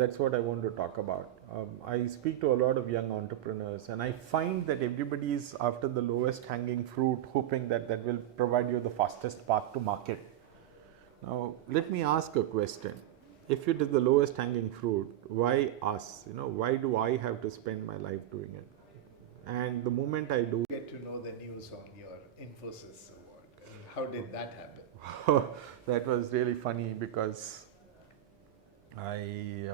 That's what I want to talk about. I speak to a lot of young entrepreneurs, and I find that everybody is after the lowest hanging fruit, hoping that that will provide you the fastest path to market. Now, let me ask a question. If it is the lowest hanging fruit, why us? Why do I have to spend my life doing it? And the moment I do, Get to know the news on your Infosys award. And how did that happen? that was really funny because I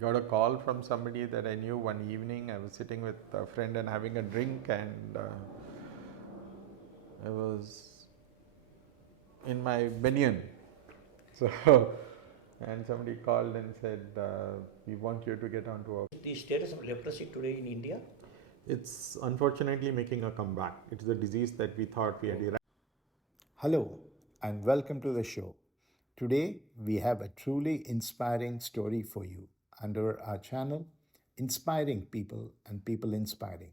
got a call from somebody that I knew one evening. I was sitting with a friend and having a drink, and I was in my banyan. So, and somebody called and said, "We want you to get onto a." The status of leprosy today in India? It's unfortunately making a comeback. It is a disease that we thought we had eradicated. Hello, and welcome to the show. Today, we have a truly inspiring story for you under our channel, Inspiring People and People Inspiring.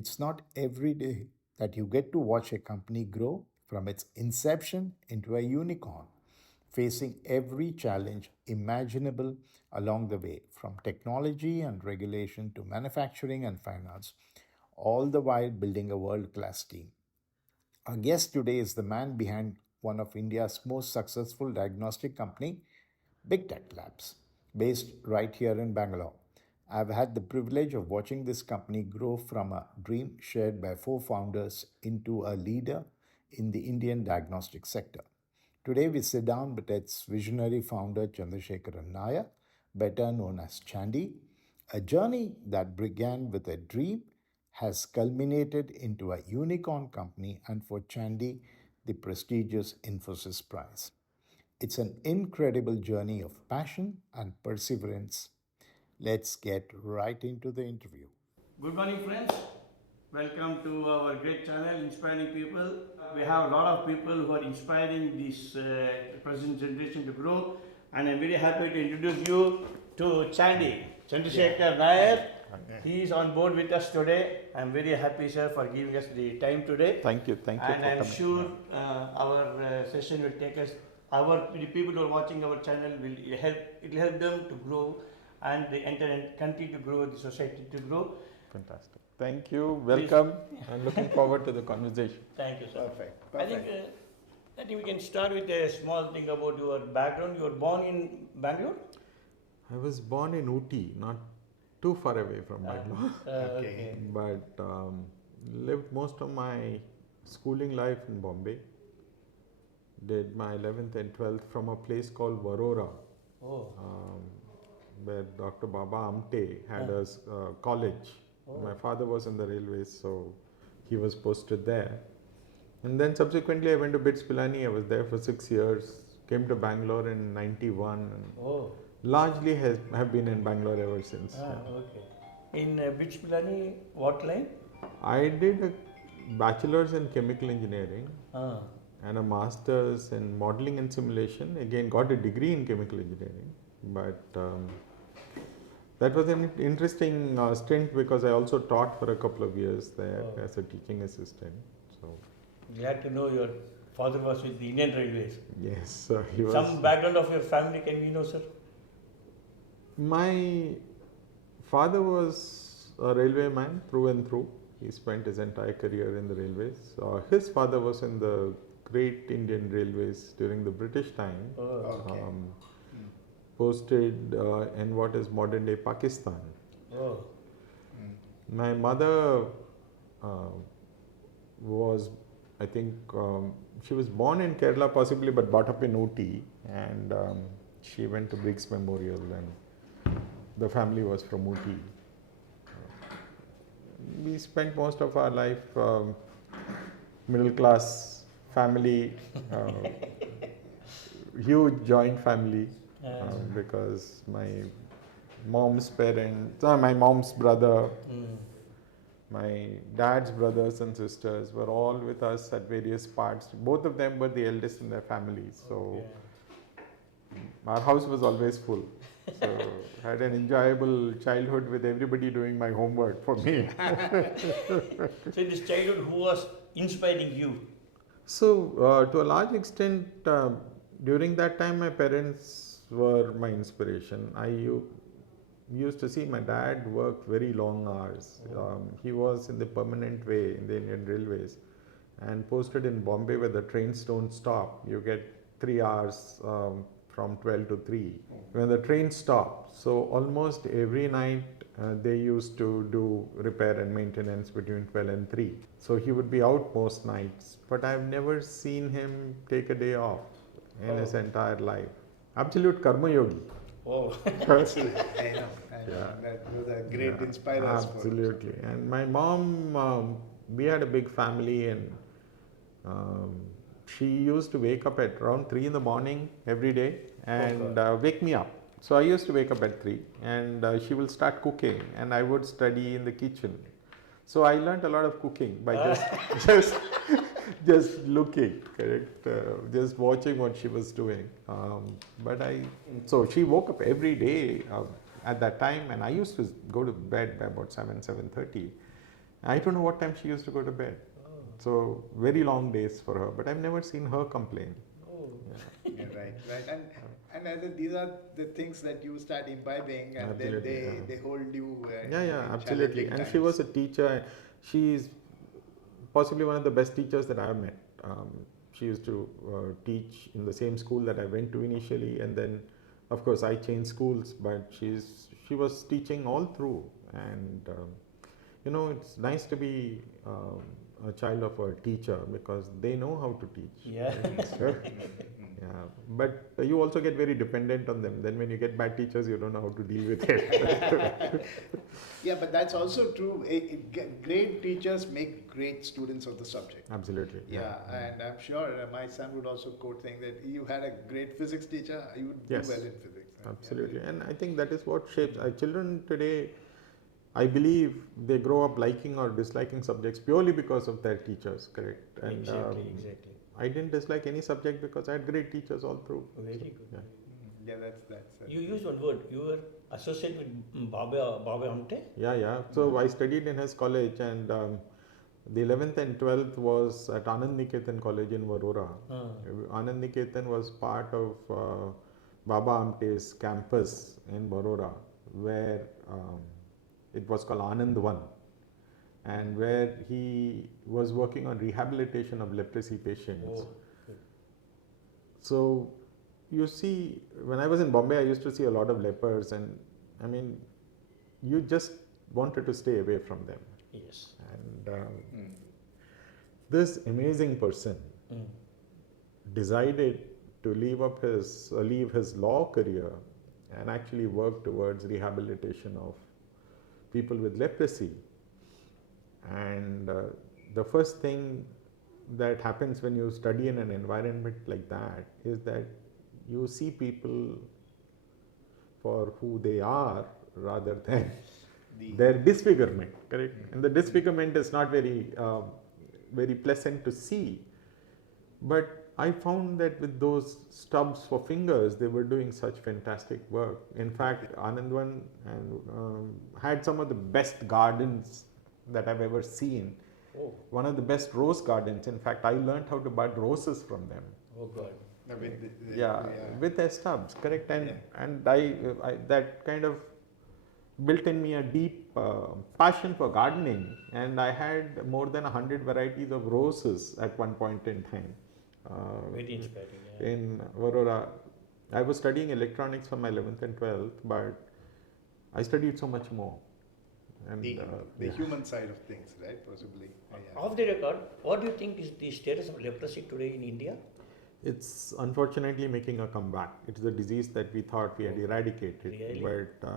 It's not every day that you get to watch a company grow from its inception into a unicorn, facing every challenge imaginable along the way, from technology and regulation to manufacturing and finance, all the while building a world class team. Our guest today is the man behind one of India's most successful diagnostic company, Bigtec Labs, based right here in Bangalore. I've had the privilege of watching this company grow from a dream shared by four founders into a leader in the Indian diagnostic sector. Today we sit down with its visionary founder Chandrasekhar Nair, better known as Chandy, a journey that began with a dream has culminated into a unicorn company, and for Chandy, the prestigious Infosys Prize. It's an incredible journey of passion and perseverance. Let's get right into the interview. Good morning, friends. Welcome to our great channel, Inspiring People. We have a lot of people who are inspiring this present generation to grow, and I'm very happy to introduce you to Chandy, Chandrasekhar Nair. He is on board with us today. I'm very happy, sir, for giving us the time today. Thank you. Thank you. And I'm sure our session will take us. The people who are watching our channel will help. It will help them to grow and the entire country to grow, the society to grow. Fantastic. Thank you. Welcome. I'm looking forward to the conversation. Thank you, sir. Perfect. I think we can start with a small thing about your background. You were born in Bangalore? I was born in Ooty, not too far away from Bangalore, Okay. but lived most of my schooling life in Bombay. Did my 11th and 12th from a place called Varora, Oh. where Dr. Baba Amte had a college. My father was in the railways, so he was posted there. And then subsequently I went to BITS Pilani. I was there for 6 years, came to Bangalore in 91, and Oh. largely have been in Bangalore ever since. Okay. In Bits Pilani, what line? I did a bachelor's in chemical engineering Ah. and a master's in modeling and simulation. Again, got a degree in chemical engineering, but that was an interesting stint because I also taught for a couple of years there as a teaching assistant. So Glad to know your father was with the Indian Railways. yes, he was. Some background of your family, can we know, sir? My father was a railway man through and through. He spent his entire career in the railways. His father was in the Great Indian Railways during the British time. Okay. Posted in what is modern day Pakistan. Oh. My mother was, I think, she was born in Kerala possibly, but brought up in Ooty, and she went to Briggs Memorial, and the family was from Ooty. We spent most of our life middle class family, huge joint family, because my mom's parents, my mom's brother, my dad's brothers and sisters were all with us at various parts. Both of them were the eldest in their families, so our house was always full. So I had an enjoyable childhood with everybody doing my homework for me. So in this childhood, who was inspiring you? So to a large extent, during that time, my parents were my inspiration. Used to see my dad work very long hours. He was in the permanent way in the Indian Railways and posted in Bombay where the trains don't stop. You get 3 hours from 12 to 3 when the train stopped. So almost every night they used to do repair and maintenance between 12 and 3. So he would be out most nights, but I've never seen him take a day off in his entire life. Absolute karma yogi. Oh. I know. That was a great inspirer. Absolutely. And my mom, we had a big family, and she used to wake up at around 3 in the morning every day and wake me up. So I used to wake up at 3 and she will start cooking and I would study in the kitchen. So I learned a lot of cooking by just looking, correct? Just watching what she was doing. So she woke up every day at that time, and I used to go to bed by about 7:30. I don't know what time she used to go to bed. So very long days for her, but I've never seen her complain. Right. And these are the things that you start imbibing, and Absolutely, then they hold you. Absolutely. And she was a teacher. She's possibly one of the best teachers that I've met. She used to teach in the same school that I went to initially, and then, of course, I changed schools. But she was teaching all through, and it's nice to be a child of a teacher because they know how to teach. Yeah. But you also get very dependent on them. Then when you get bad teachers, you don't know how to deal with it. But that's also true. Great teachers make great students of the subject. Absolutely. And I'm sure my son would also quote saying that you had a great physics teacher, you would do well in physics. Absolutely. And I think that is what shapes children today. I believe they grow up liking or disliking subjects purely because of their teachers, correct? And Exactly. I didn't dislike any subject because I had great teachers all through. Very good. That's You used one word. You were associated with Baba Hamte? Yeah. So I studied in his college, and the 11th and 12th was at Anand Niketan College in Varora. Anand Niketan was part of Baba Amte's campus in Varora, where it was called Anand 1, and where he was working on rehabilitation of leprosy patients. So you see, when I was in Bombay, I used to see a lot of lepers, and I mean, you just wanted to stay away from them. Yes. And this amazing person decided to leave his law career and actually work towards rehabilitation of people with leprosy. And the first thing that happens when you study in an environment like that is that you see people for who they are rather than their disfigurement, correct? And the disfigurement is not very pleasant to see. But I found that with those stubs for fingers, they were doing such fantastic work. In fact, Anandwan had some of the best gardens that I've ever seen. One of the best rose gardens. In fact, I learned how to bud roses from them. Oh God. With their stubs, correct? And I that kind of built in me a deep passion for gardening, and I had more than 100 varieties of roses at one point in time. Very inspiring. In Varora, I was studying electronics for my 11th and 12th, but I studied so much more. And the human side of things, right? Possibly. Off the record, what do you think is the status of leprosy today in India? It's unfortunately making a comeback. It's a disease that we thought we had eradicated. Really? But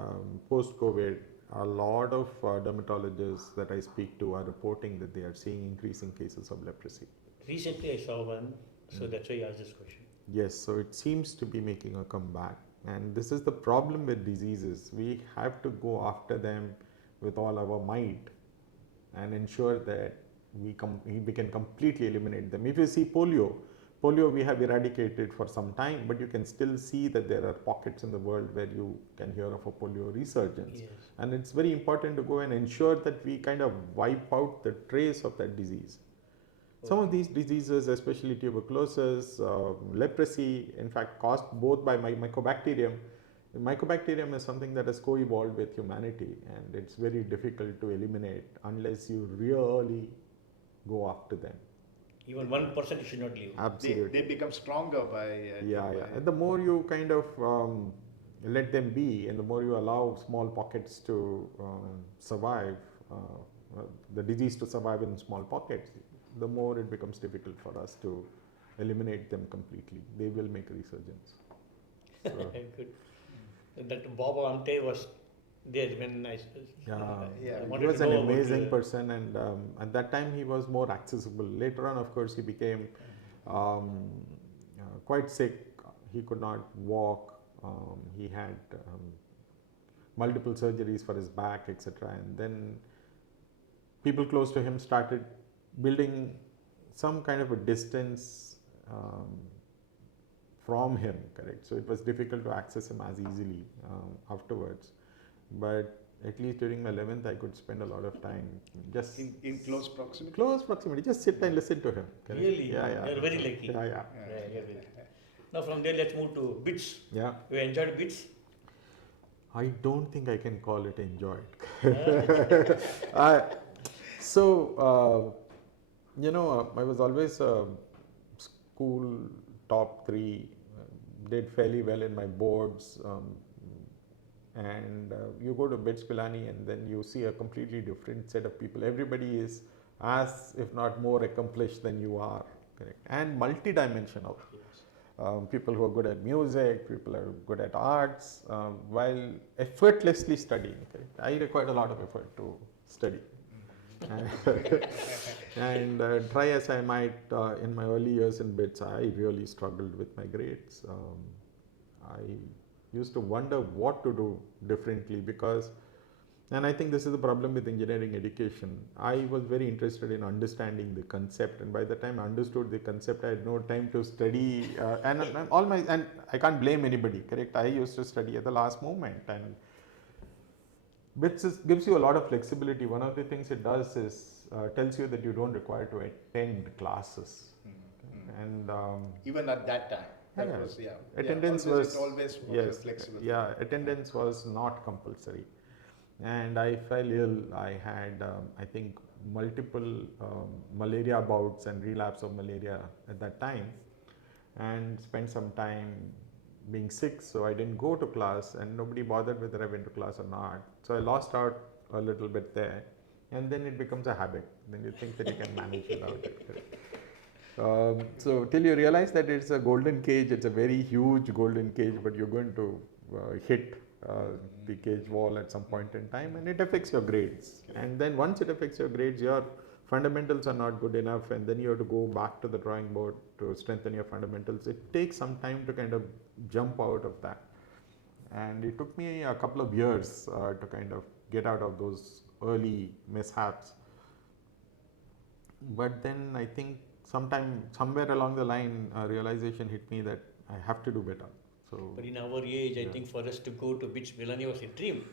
post-COVID, a lot of dermatologists that I speak to are reporting that they are seeing increasing cases of leprosy. Recently I saw one, so that's why I asked this question. Yes, so it seems to be making a comeback. And this is the problem with diseases. We have to go after them with all our might and ensure that we can completely eliminate them. If you see polio we have eradicated for some time, but you can still see that there are pockets in the world where you can hear of a polio resurgence. Yes. And it's very important to go and ensure that we kind of wipe out the trace of that disease. Some of these diseases, especially tuberculosis, leprosy, in fact, caused both by mycobacterium. Mycobacterium is something that has co-evolved with humanity, and it's very difficult to eliminate unless you really go after them. Even 1% should not leave. Absolutely. They become stronger by. Yeah. And the more you kind of let them be, and the more you allow small pockets to survive, the disease to survive in small pockets, the more it becomes difficult for us to eliminate them completely. They will make a resurgence. So, good. That Bob Amte was there when I he was an amazing person, and at that time he was more accessible. Later on, of course, he became quite sick. He could not walk. He had multiple surgeries for his back, etc. And then people close to him started building some kind of a distance from him, correct? So it was difficult to access him as easily afterwards. But at least during my 11th, I could spend a lot of time just in close proximity. Close proximity, just sit and listen to him. Correct? Really? Yeah. You're very lucky. Yeah. Now from there, let's move to BITS. Yeah. You enjoyed BITS? I don't think I can call it enjoyed. I was always school top 3, did fairly well in my boards, and you go to BITS Pilani and then you see a completely different set of people. Everybody is as, if not more, accomplished than you are, correct? And multidimensional. People who are good at music, people who are good at arts, while effortlessly studying. Correct? I required a lot of effort to study. And try as I might, in my early years in BITS, I really struggled with my grades. I used to wonder what to do differently because, and I think this is the problem with engineering education. I was very interested in understanding the concept, and by the time I understood the concept, I had no time to study. And I can't blame anybody, correct? I used to study at the last moment, and BITS gives you a lot of flexibility. One of the things it does is tells you that you don't require to attend classes, and even at that time. Attendance was flexible. Yeah, attendance was not compulsory. And I fell ill. I had, I think, multiple malaria bouts and relapse of malaria at that time, and spent some time being sick. So I didn't go to class, and nobody bothered whether I went to class or not. So I lost out a little bit there, and then it becomes a habit. Then you think that you can manage without it. So till you realize that it's a golden cage, it's a very huge golden cage, but you're going to hit the cage wall at some point in time, and it affects your grades. And then once it affects your grades, your fundamentals are not good enough, and then you have to go back to the drawing board to strengthen your fundamentals. It takes some time to kind of jump out of that. And it took me a couple of years to kind of get out of those early mishaps. But then I think somewhere along the line, realization hit me that I have to do better. So, but in our age, I think for us to go to BITS Pilani was a dream.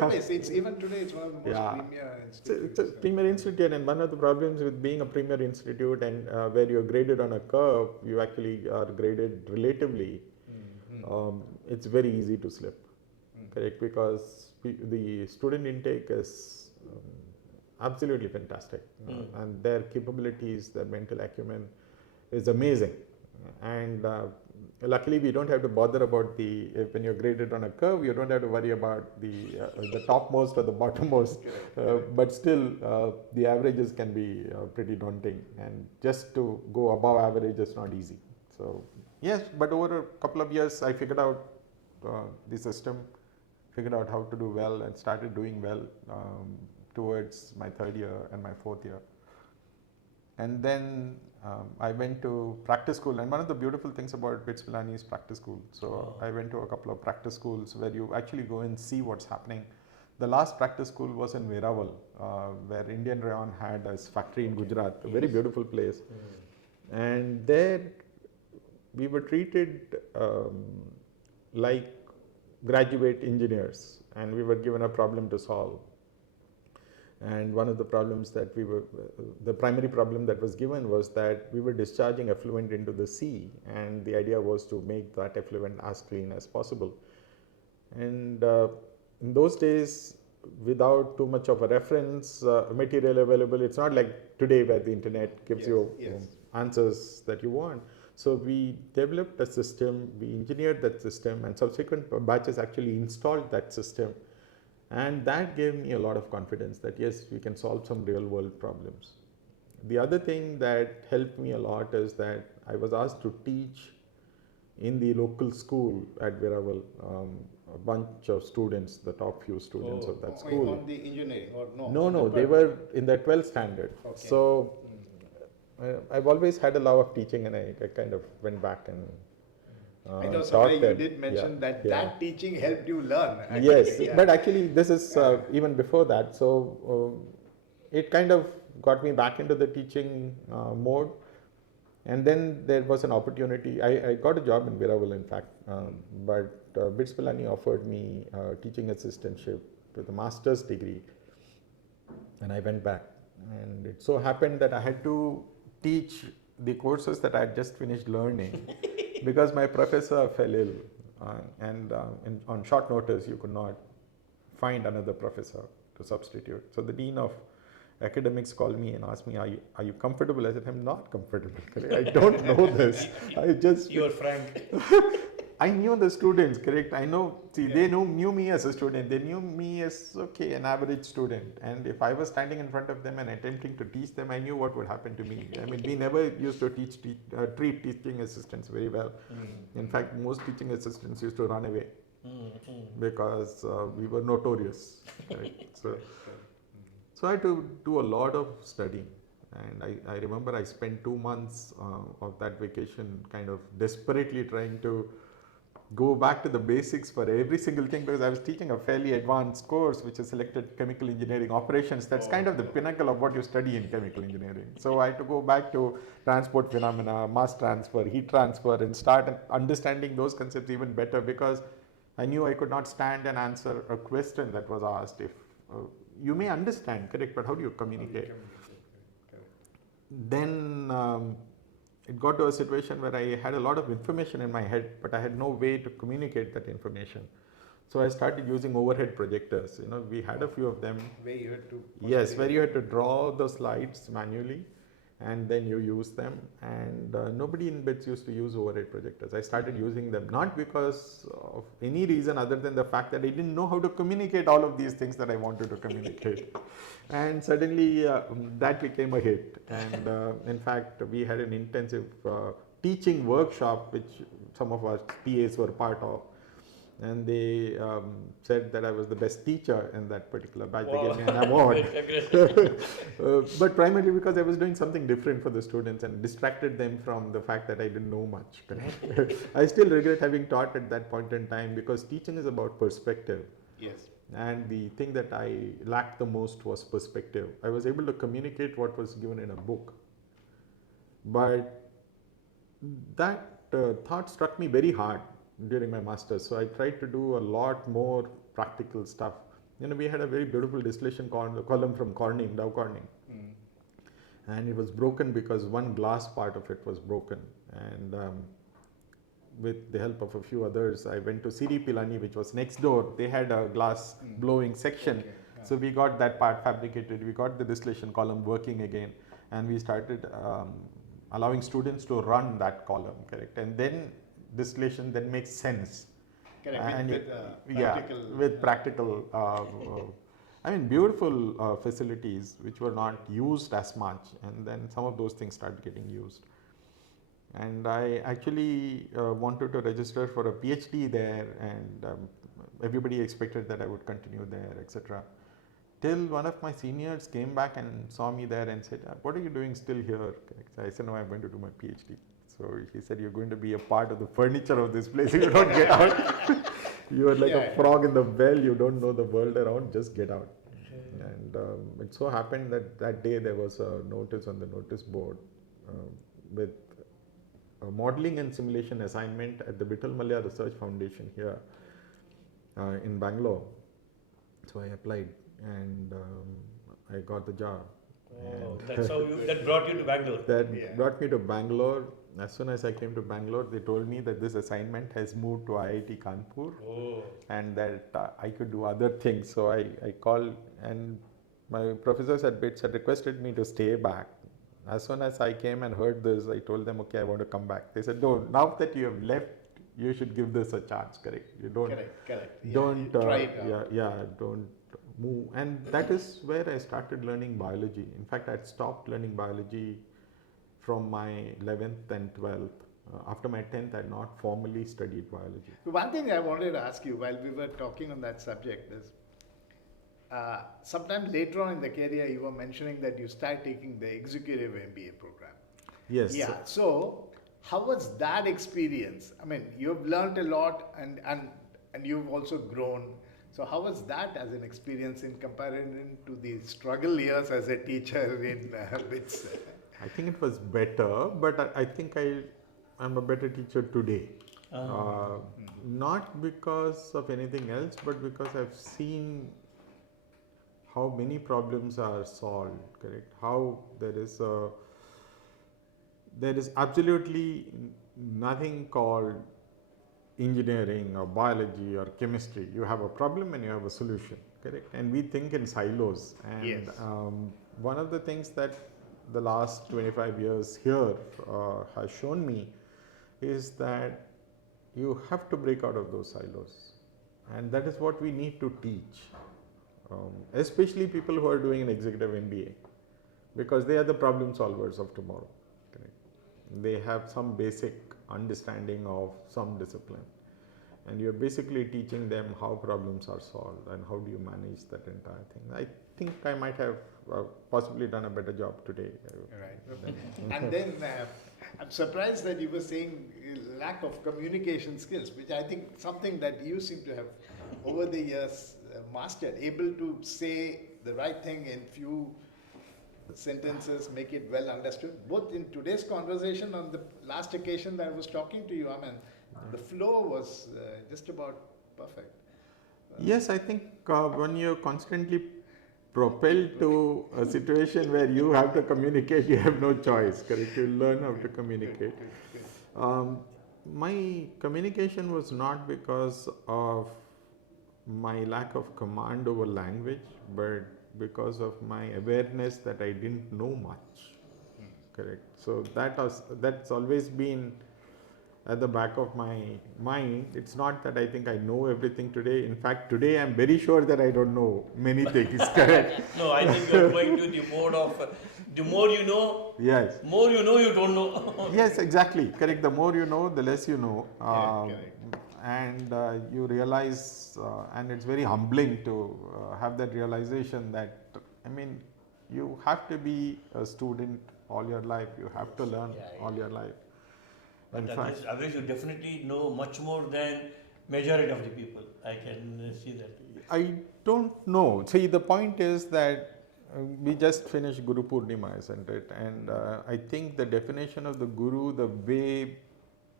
Always, even today, it's one of the most premier institutes. It's a premier institute, and one of the problems with being a premier institute and where you're graded on a curve, you actually are graded relatively. It's very easy to slip, correct? Because the student intake is absolutely fantastic, and their capabilities, their mental acumen is amazing. And luckily, we don't have to bother about when you're graded on a curve, you don't have to worry about the topmost or the bottommost. But still, the averages can be pretty daunting, and just to go above average is not easy. So yes, but over a couple of years, I figured out the system, figured out how to do well, and started doing well towards my 3rd year and my 4th year. And then I went to practice school, and one of the beautiful things about BITS Pilani is practice school. So I went to a couple of practice schools where you actually go and see what's happening. The last practice school was in Veraval, where Indian Rayon had a factory in Gujarat, a very beautiful place. And there we were treated like graduate engineers, and we were given a problem to solve. And one of the problems that the primary problem that was given was that we were discharging effluent into the sea, and the idea was to make that effluent as clean as possible. And in those days, without too much of a reference material available, it's not like today where the internet gives you answers that you want. So we developed a system, we engineered that system, and subsequent batches actually installed that system. And that gave me a lot of confidence that yes, we can solve some real world problems. The other thing that helped me a lot is that I was asked to teach in the local school at Veraval, a bunch of students, the top few students of that school. On the engineering or no? No, they were in the 12th standard. Okay. So I've always had a love of teaching, and I kind of went back and I know somewhere you did mention that teaching helped you learn. Actually. Yes, but actually this is even before that. So it kind of got me back into the teaching mode. And then there was an opportunity. I got a job in Veraval, in fact, but BITS Pilani offered me a teaching assistantship with a master's degree, and I went back. And it so happened that I had to teach the courses that I had just finished learning because my professor fell ill, and on short notice you could not find another professor to substitute. So the dean of academics called me and asked me, are you comfortable? I said, I'm not comfortable. Correct? I don't know this. You're frank. I knew the students, correct? I know, they knew me as a student. They knew me as, an average student. And if I was standing in front of them and attempting to teach them, I knew what would happen to me. I mean, we never used to treat teaching assistants very well. In fact, most teaching assistants used to run away because we were notorious. Correct? So I had to do a lot of studying, and I remember I spent 2 months of that vacation kind of desperately trying to go back to the basics for every single thing, because I was teaching a fairly advanced course which is selected chemical engineering operations. That's kind of the pinnacle of what you study in chemical engineering. So I had to go back to transport phenomena, mass transfer, heat transfer, and start understanding those concepts even better, because I knew I could not stand and answer a question that was asked. If you may understand, correct, but how do you communicate? Then it got to a situation where I had a lot of information in my head, but I had no way to communicate that information. So I started using overhead projectors. We had a few of them. Where you had to... Yes, where you had to draw the slides manually, and then you use them. And nobody in BITS used to use overhead projectors. I started using them, not because of any reason other than the fact that I didn't know how to communicate all of these things that I wanted to communicate. And suddenly that became a hit. And in fact, we had an intensive teaching workshop, which some of our PAs were part of. And they said that I was the best teacher in that particular batch. They gave me an award. But primarily because I was doing something different for the students and distracted them from the fact that I didn't know much. I still regret having taught at that point in time, because teaching is about perspective. Yes. And the thing that I lacked the most was perspective. I was able to communicate what was given in a book, but that thought struck me very hard during my master's. So I tried to do a lot more practical stuff. We had a very beautiful distillation column from Corning, Dow Corning. And it was broken because one glass part of it was broken. And with the help of a few others, I went to CD Pilani, which was next door. They had a glass blowing section. Okay. So we got that part fabricated. We got the distillation column working again. And we started allowing students to run that column, correct? And then distillation then makes sense. Correct. And with practical, beautiful facilities which were not used as much, and then some of those things started getting used. And I actually wanted to register for a PhD there, and everybody expected that I would continue there, etc. Till one of my seniors came back and saw me there and said, "What are you doing still here?" I said, "No, I'm going to do my PhD." So he said, "You're going to be a part of the furniture of this place. You don't get out. You are like a frog in the well. You don't know the world around. Just get out." And it so happened that that day there was a notice on the notice board with a modeling and simulation assignment at the Vittal Mallya Research Foundation here in Bangalore. So I applied, and I got the job. Oh, that's how that brought you to Bangalore. That brought me to Bangalore. As soon as I came to Bangalore, they told me that this assignment has moved to IIT Kanpur and that I could do other things. So I called, and my professors had requested me to stay back. As soon as I came and heard this, I told them, okay, I want to come back. They said, no, now that you have left, you should give this a chance, correct? You don't, Correct. don't, Try it out. don't move. And that is where I started learning biology. In fact, I stopped learning biology from my 11th and 12th. After my 10th, I had not formally studied biology. One thing I wanted to ask you while we were talking on that subject is, sometime later on in the career, you were mentioning that you started taking the executive MBA program. Yes. Yeah. So, how was that experience? I mean, you've learned a lot and you've also grown. So, how was that as an experience in comparison to the struggle years as a teacher in BITS? I think it was better, but I think I'm a better teacher today. Not because of anything else, but because I've seen how many problems are solved, correct? How there is absolutely nothing called engineering or biology or chemistry. You have a problem and you have a solution, correct? And we think in silos. And yes. One of the things that the last 25 years here has shown me is that you have to break out of those silos, and that is what we need to teach, especially people who are doing an executive MBA, because they are the problem solvers of tomorrow. Correct? They have some basic understanding of some discipline, and you're basically teaching them how problems are solved and how do you manage that entire thing. I think I might have possibly done a better job today. Right. And then I'm surprised that you were saying lack of communication skills, which I think something that you seem to have over the years mastered, able to say the right thing in few sentences, make it well understood. Both in today's conversation on the last occasion that I was talking to you, I mean, the flow was just about perfect. Yes, I think when you're constantly propelled to a situation where you have to communicate, you have no choice, correct? You learn how to communicate. My communication was not because of my lack of command over language, but because of my awareness that I didn't know much, correct? So that's always been at the back of my mind. It's not that I think I know everything today. In fact, today I'm very sure that I don't know many things, correct? No, I think you're going to the mode of the more you know, yes, more you know you don't know. Yes, exactly, correct. The more you know, the less you know. Correct. And you realize, and it's very humbling to have that realization that, I mean, you have to be a student all your life, you have to learn all your life. But Avish, you definitely know much more than majority of the people. I can see that. I don't know. See, the point is that we just finished Guru Purnima, isn't it? And I think the definition of the Guru, the way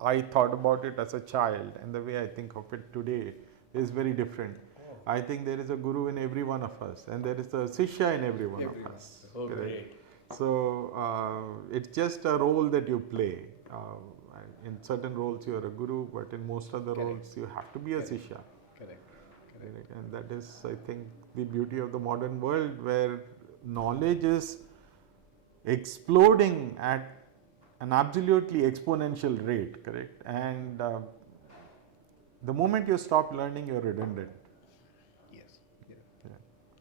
I thought about it as a child and the way I think of it today is very different. I think there is a Guru in every one of us, and there is a Sishya in every one of us. Oh, great. So it's just a role that you play. In certain roles you are a Guru, but in most other roles you have to be a Sishya. Correct. And that is, I think, the beauty of the modern world, where knowledge is exploding at an absolutely exponential rate, correct? And the moment you stop learning, you're redundant. Yes.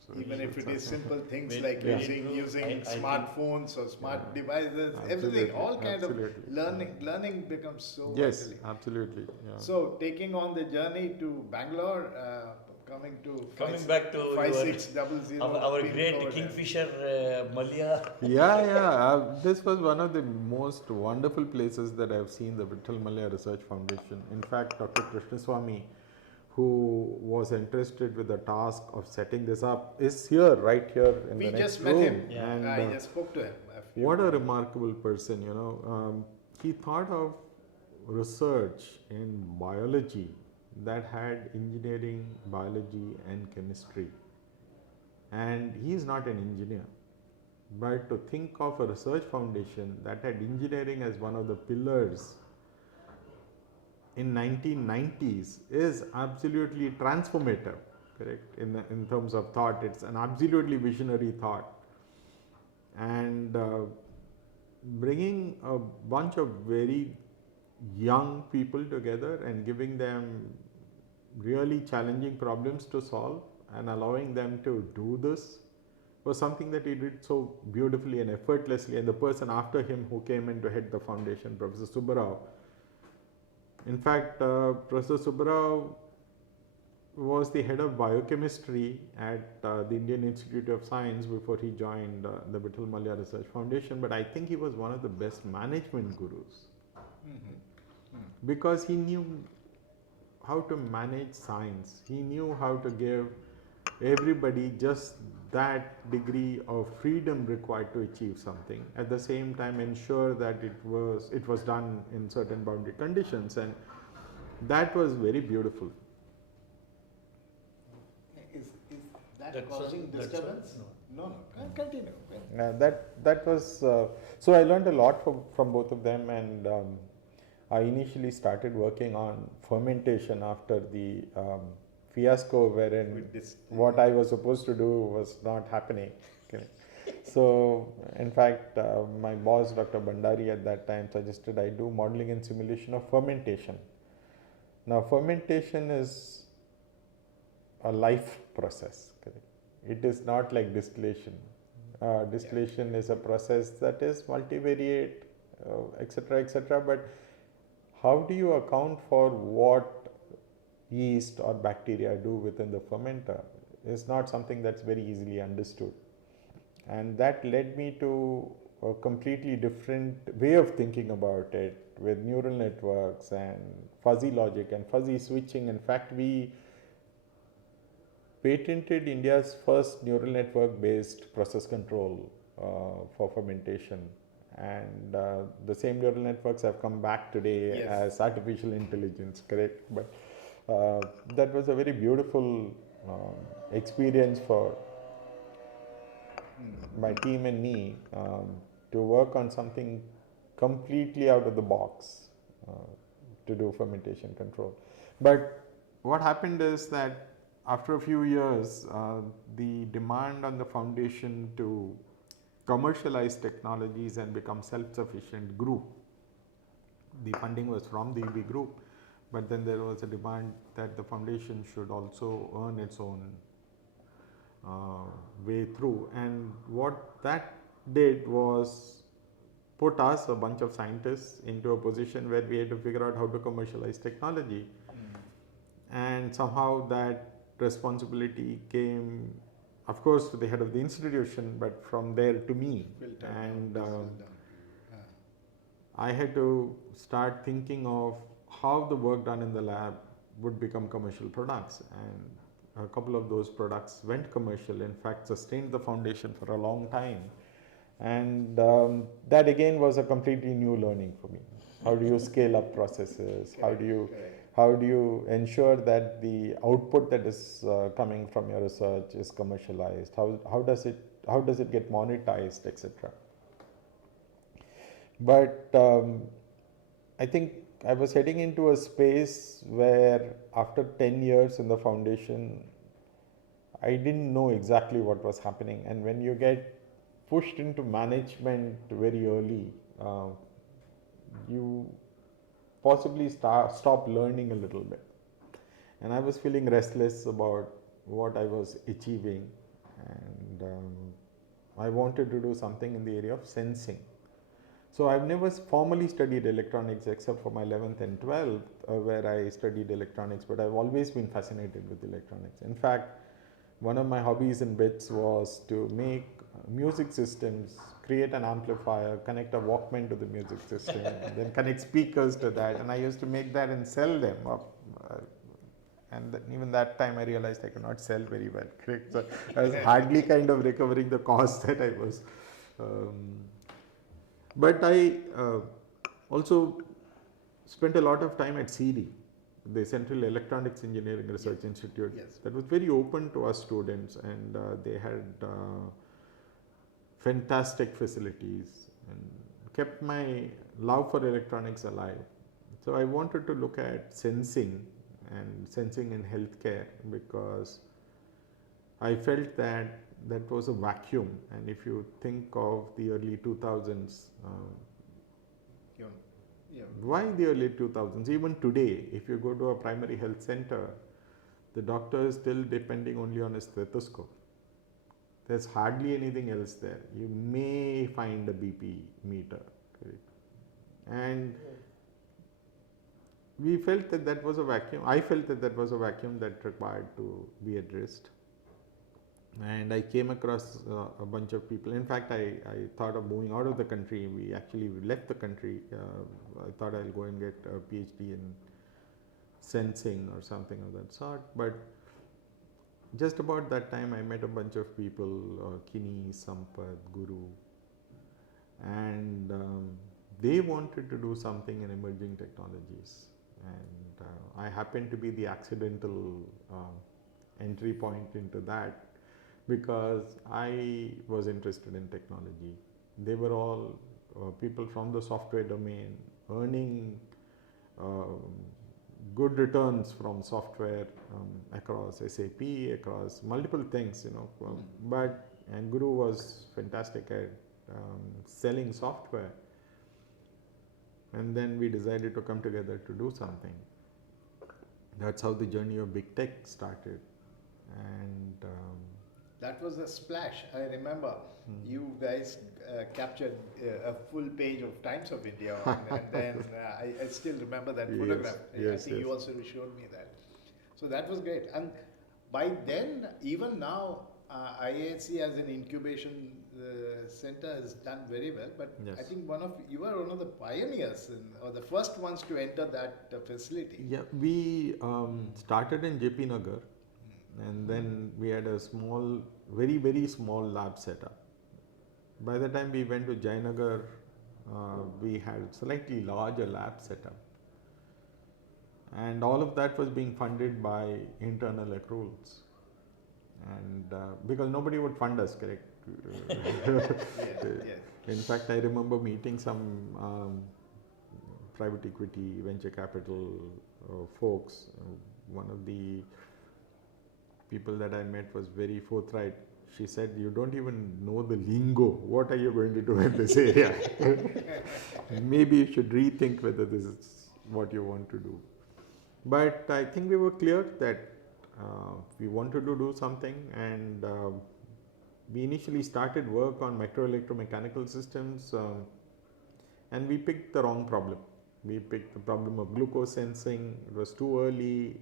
So even if it is simple things Very- like very using true. I smartphones or smart devices, everything, all kind of learning becomes so yes, vitally. absolutely. Yeah. So taking on the journey to Bangalore, coming back to 5600 our pin great code, Kingfisher Malia. This was one of the most wonderful places that I've seen, the Vittal Malaya Research Foundation. In fact, Dr. Krishnaswamy, who was entrusted with the task of setting this up, is here, right here in we the next just room. met him. And I just spoke to him. what a remarkable person, you know. He thought of research in biology that had engineering, biology and chemistry And he is not an engineer. But to think of a research foundation that had engineering as one of the pillars in 1990s is absolutely transformative, correct? In terms of thought, it's an absolutely visionary thought. And bringing a bunch of very young people together and giving them really challenging problems to solve and allowing them to do this was something that he did so beautifully and effortlessly. And the person after him who came in to head the foundation, Professor Subbarao, in fact, Professor Subbarao was the head of biochemistry at the Indian Institute of Science before he joined the Vittal Mallya Research Foundation. But I think he was one of the best management gurus because he knew how to manage science. He knew how to give everybody just that degree of freedom required to achieve something. At the same time, ensure that it was done in certain boundary conditions, and that was very beautiful. Is that causing disturbance? No. Continue. That was so. I learned a lot from both of them, and I initially started working on fermentation after the fiasco wherein what I was supposed to do was not happening. Okay. So, in fact, my boss, Dr. Bandari, at that time suggested I do modeling and simulation of fermentation. Now, fermentation is a life process. Correct? It is not like distillation. Distillation is a process that is multivariate, etc., etc. But how do you account for what yeast or bacteria do within the fermenter is not something that's very easily understood. And that led me to a completely different way of thinking about it with neural networks and fuzzy logic and fuzzy switching. In fact, we patented India's first neural network based process control for fermentation. And the same neural networks have come back today as artificial intelligence, correct? But that was a very beautiful experience for my team and me to work on something completely out of the box to do fermentation control. But what happened is that after a few years, the demand on the foundation to commercialize technologies and become self-sufficient grew. The funding was from the EB group, but then there was a demand that the foundation should also earn its own way through. And what that did was put us, a bunch of scientists, into a position where we had to figure out how to commercialize technology. And somehow that responsibility came, of course, to the head of the institution, but from there to me. And I had to start thinking of how the work done in the lab would become commercial products. And a couple of those products went commercial, in fact, sustained the foundation for a long time. And that again was a completely new learning for me. How do you scale up processes? How do you ensure that the output that is coming from your research is commercialized? How does it get monetized, etc. But I think I was heading into a space where after 10 years in the foundation, I didn't know exactly what was happening. And when you get pushed into management very early, you possibly stop learning a little bit. And I was feeling restless about what I was achieving, and I wanted to do something in the area of sensing. So I've never formally studied electronics except for my 11th and 12th, where I studied electronics, but I've always been fascinated with electronics. In fact, one of my hobbies in bits was to make music systems, create an amplifier, connect a Walkman to the music system, and then connect speakers to that. And I used to make that and sell them. And even that time I realized I could not sell very well. Correct? So I was hardly kind of recovering the cost that I was. But I also spent a lot of time at CD. the Central Electronics Engineering Research Institute. Yes. That was very open to us students, and they had fantastic facilities and kept my love for electronics alive. So I wanted to look at sensing and sensing in healthcare, because I felt that that was a vacuum. And if you think of the early 2000s, why the early 2000s? Even today, if you go to a primary health center, the doctor is still depending only on a stethoscope. There's hardly anything else there. You may find a BP meter, correct? And we felt that that was a vacuum. I felt that that was a vacuum that required to be addressed. And I came across a bunch of people. In fact, I thought of moving out of the country. We actually left the country. I thought I'll go and get a PhD in sensing or something of that sort. But just about that time, I met a bunch of people, Kini, Sampath, Guru, and they wanted to do something in emerging technologies. And I happened to be the accidental entry point into that, because I was interested in technology. They were all people from the software domain, earning good returns from software across SAP, across multiple things, and Guru was fantastic at selling software. And then we decided to come together to do something. That's how the journey of Bigtec started. And that was a splash. I remember you guys captured a full page of Times of India, and then I still remember that photograph. I think you also showed me that. So that was great. And by then, even now, IISc as an incubation center has done very well. But I think you were one of the pioneers or the first ones to enter that facility. Yeah, we started in JP Nagar. And then we had a small, very, very small lab setup. By the time we went to Jayanagar, we had slightly larger lab setup. And all of that was being funded by internal accruals. And because nobody would fund us, correct? In fact, I remember meeting some private equity, venture capital folks. One of the people that I met was very forthright. She said, "You don't even know the lingo. What are you going to do in this area? Maybe you should rethink whether this is what you want to do." But I think we were clear that we wanted to do something, and we initially started work on microelectromechanical systems, and we picked the wrong problem. We picked the problem of glucose sensing. It was too early.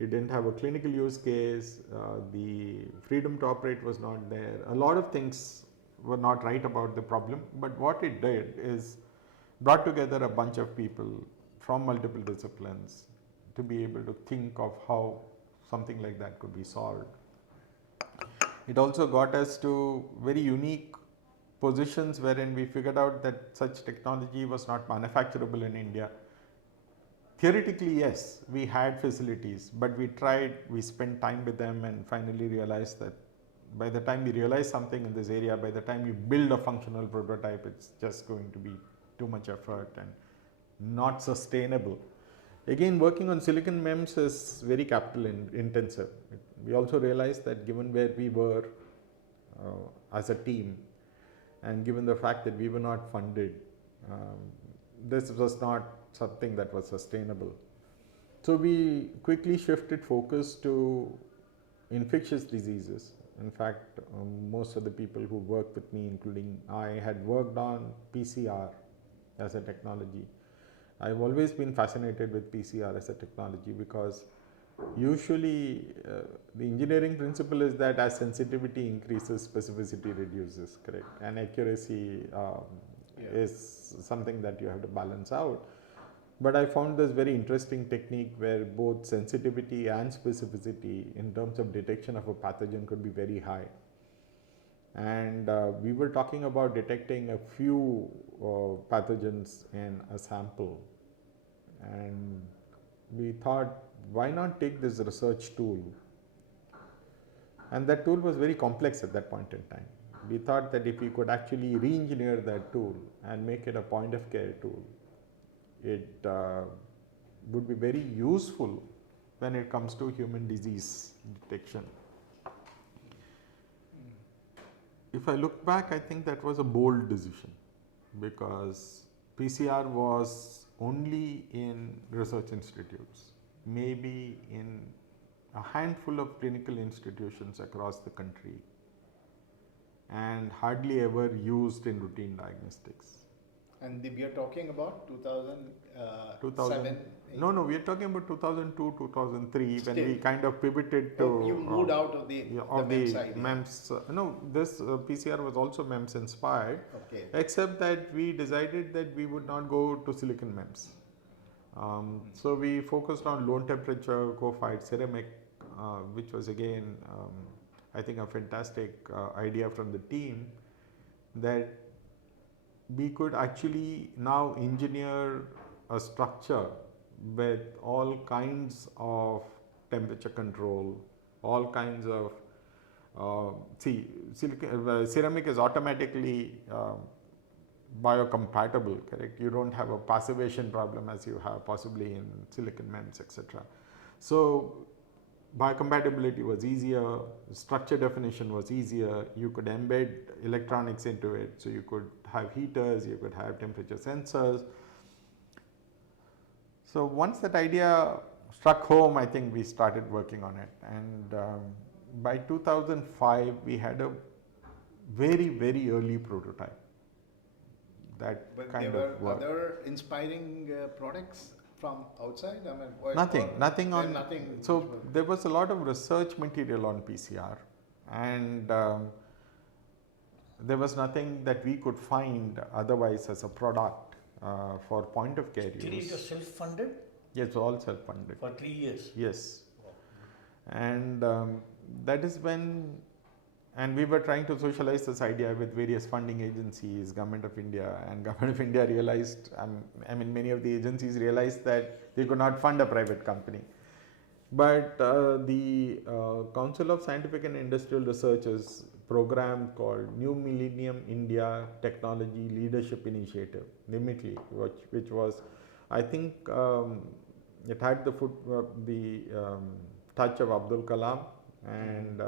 It didn't have a clinical use case. The freedom to operate was not there. A lot of things were not right about the problem. But what it did is brought together a bunch of people from multiple disciplines to be able to think of how something like that could be solved. It also got us to very unique positions wherein we figured out that such technology was not manufacturable in India. Theoretically, yes, we had facilities, but we tried, we spent time with them, and finally realized that by the time we realize something in this area, by the time you build a functional prototype, it's just going to be too much effort and not sustainable. Again, working on silicon MEMS is very capital intensive. We also realized that given where we were as a team, and given the fact that we were not funded, this was not something that was sustainable. So we quickly shifted focus to infectious diseases. In fact, most of the people who worked with me, including I, had worked on PCR as a technology. I've always been fascinated with PCR as a technology because usually the engineering principle is that as sensitivity increases, specificity reduces, correct? And accuracy is something that you have to balance out. But I found this very interesting technique where both sensitivity and specificity in terms of detection of a pathogen could be very high. And we were talking about detecting a few pathogens in a sample. And we thought, why not take this research tool? And that tool was very complex at that point in time. We thought that if we could actually re-engineer that tool and make it a point of care tool, it would be very useful when it comes to human disease detection. If I look back, I think that was a bold decision, because PCR was only in research institutes, maybe in a handful of clinical institutions across the country, and hardly ever used in routine diagnostics. And we are talking about 2000, no, we are talking about 2002, 2003, when we kind of pivoted to. You moved out of the MEMS idea. MEMS. No, this PCR was also MEMS inspired, Okay. except that we decided that we would not go to silicon MEMS. So we focused on low temperature co-fired ceramic, which was again, I think, a fantastic idea from the team, that we could actually now engineer a structure with all kinds of temperature control, all kinds of ceramic is automatically biocompatible, correct? You don't have a passivation problem as you have possibly in silicon MEMS, etc. So biocompatibility was easier, structure definition was easier, you could embed electronics into it, so you could have heaters, you could have temperature sensors. So once that idea struck home, I think we started working on it, and by 2005 we had a very, very early prototype that But kind there of were worked. other inspiring products from outside? I mean, Nothing on. Nothing. So there was a lot of research material on PCR, and there was nothing that we could find otherwise as a product for point of care use. Actually, it was self-funded? Yes, all self-funded. For 3 years? Yes. And that is when, and we were trying to socialize this idea with various funding agencies, Government of India, and Government of India realized, many of the agencies realized that they could not fund a private company. But the Council of Scientific and Industrial Research's program called New Millennium India Technology Leadership Initiative, NIMITLI, which was, I think, it had the touch of Abdul Kalam, and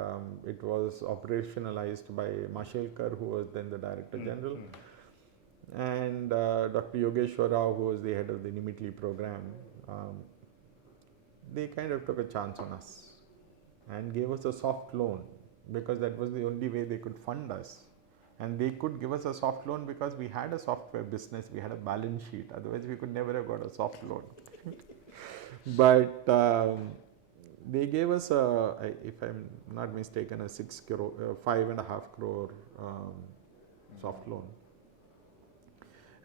it was operationalized by Mashelkar, who was then the Director General, and Dr. Yogeshwar Rao, who was the head of the NIMITLI program. They kind of took a chance on us and gave us a soft loan, because that was the only way they could fund us. And they could give us a soft loan because we had a software business, we had a balance sheet, otherwise we could never have got a soft loan. But they gave us, if I'm not mistaken, a 5.5 crore soft loan.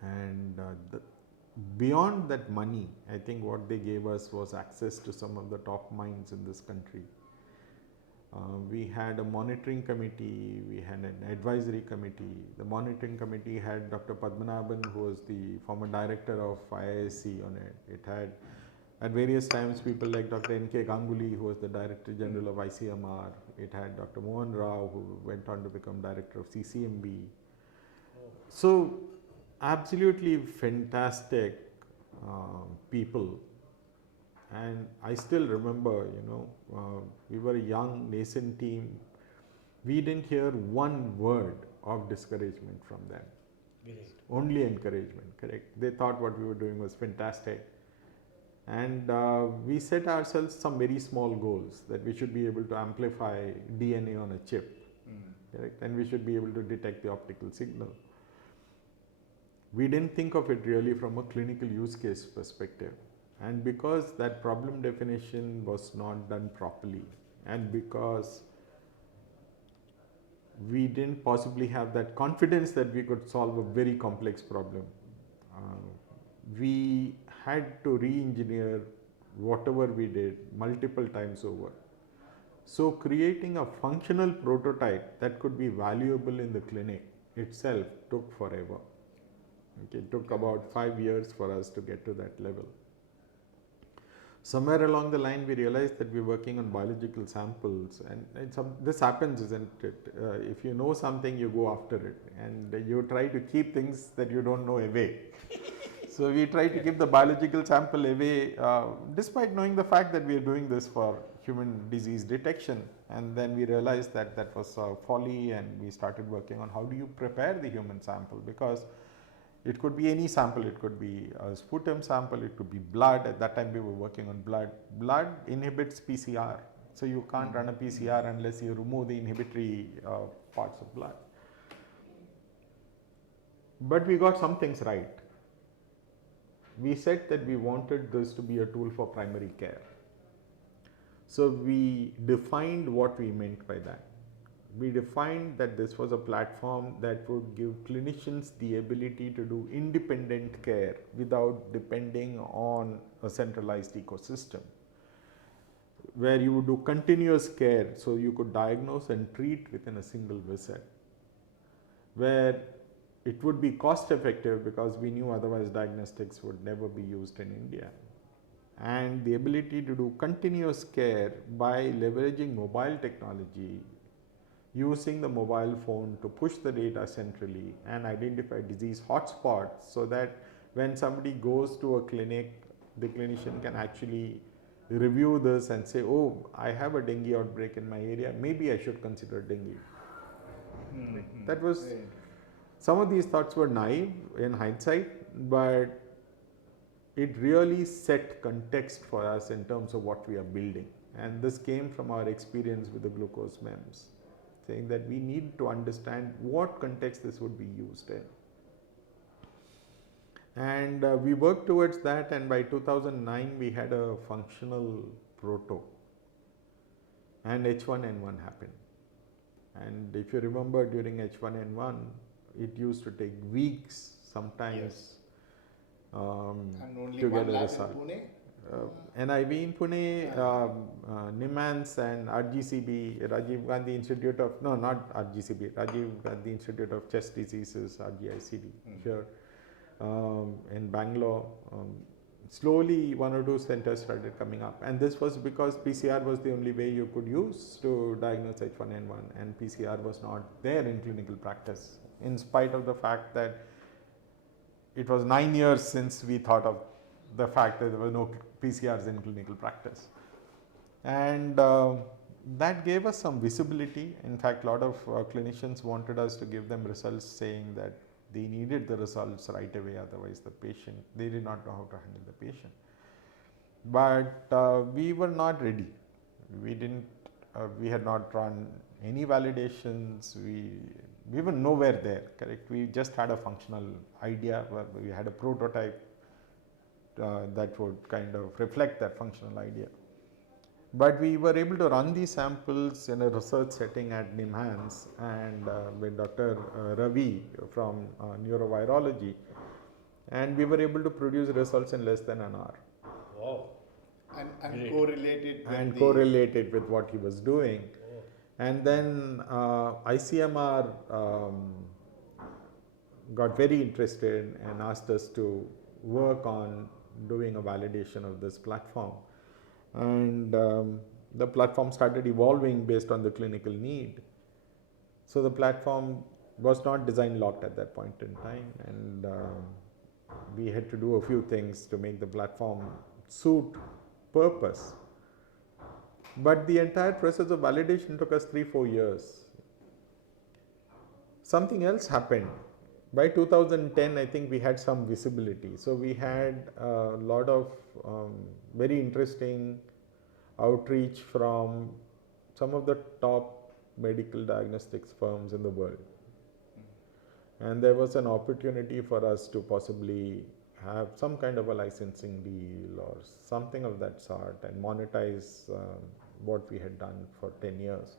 And beyond that money, I think what they gave us was access to some of the top minds in this country. We had a monitoring committee, we had an advisory committee. The monitoring committee had Dr. Padmanabhan, who was the former director of IISc on it. It had at various times people like Dr. N.K. Ganguly, who was the Director General of ICMR. It had Dr. Mohan Rao, who went on to become Director of CCMB. So absolutely fantastic people. And I still remember, we were a young, nascent team. We didn't hear one word of discouragement from them. Great. Only encouragement, correct? They thought what we were doing was fantastic. And we set ourselves some very small goals, that we should be able to amplify DNA on a chip, correct? And we should be able to detect the optical signal. We didn't think of it really from a clinical use case perspective. And because that problem definition was not done properly, and because we didn't possibly have that confidence that we could solve a very complex problem, we had to re-engineer whatever we did multiple times over. So creating a functional prototype that could be valuable in the clinic itself took forever. Okay, it took about 5 years for us to get to that level. Somewhere along the line, we realized that we're working on biological samples, and this happens, isn't it? If you know something, you go after it, and you try to keep things that you don't know away. So we try to keep the biological sample away, despite knowing the fact that we are doing this for human disease detection. And then we realized that that was folly, and we started working on how do you prepare the human sample, because it could be any sample. It could be a sputum sample, it could be blood. At that time we were working on blood. Blood inhibits PCR, so you can't run a PCR unless you remove the inhibitory parts of blood. But we got some things right. We said that we wanted this to be a tool for primary care. So we defined what we meant by that. We defined that this was a platform that would give clinicians the ability to do independent care without depending on a centralized ecosystem, where you would do continuous care, so you could diagnose and treat within a single visit, where it would be cost effective because we knew otherwise diagnostics would never be used in India, and the ability to do continuous care by leveraging mobile technology, using the mobile phone to push the data centrally and identify disease hotspots, so that when somebody goes to a clinic, the clinician can actually review this and say, oh, I have a dengue outbreak in my area, maybe I should consider dengue. That was, some of these thoughts were naive in hindsight, but it really set context for us in terms of what we are building. And this came from our experience with the glucose MEMS, saying that we need to understand what context this would be used in. And we worked towards that, and by 2009 we had a functional proto, and H1N1 happened. And if you remember, during H1N1, it used to take weeks sometimes to get a result. NIV in Pune, NIMANS and RGCB, Rajiv Gandhi Institute of, no, not RGCB, Rajiv Gandhi Institute of Chest Diseases, RGICD, here in Bangalore. Slowly one or two centers started coming up, and this was because PCR was the only way you could use to diagnose H1N1, and PCR was not there in clinical practice, in spite of the fact that it was 9 years since we thought of the fact that there were no PCRs in clinical practice. And that gave us some visibility. In fact, a lot of clinicians wanted us to give them results, saying that they needed the results right away, otherwise the patient, they did not know how to handle the patient. But we were not ready. We had not run any validations. We were nowhere there, correct? We just had a functional idea, where we had a prototype that would kind of reflect that functional idea. But we were able to run these samples in a research setting at NIMHANS and with Dr. Ravi from neurovirology, and we were able to produce results in less than an hour. Wow. And correlated with and correlated with what he was doing. Oh. And then ICMR got very interested and asked us to work on doing a validation of this platform. And the platform started evolving based on the clinical need. So the platform was not design locked at that point in time, and we had to do a few things to make the platform suit purpose. But the entire process of validation took us 3-4 years. Something else happened. By 2010, I think we had some visibility. So we had a lot of very interesting outreach from some of the top medical diagnostics firms in the world. And there was an opportunity for us to possibly have some kind of a licensing deal or something of that sort and monetize what we had done for 10 years.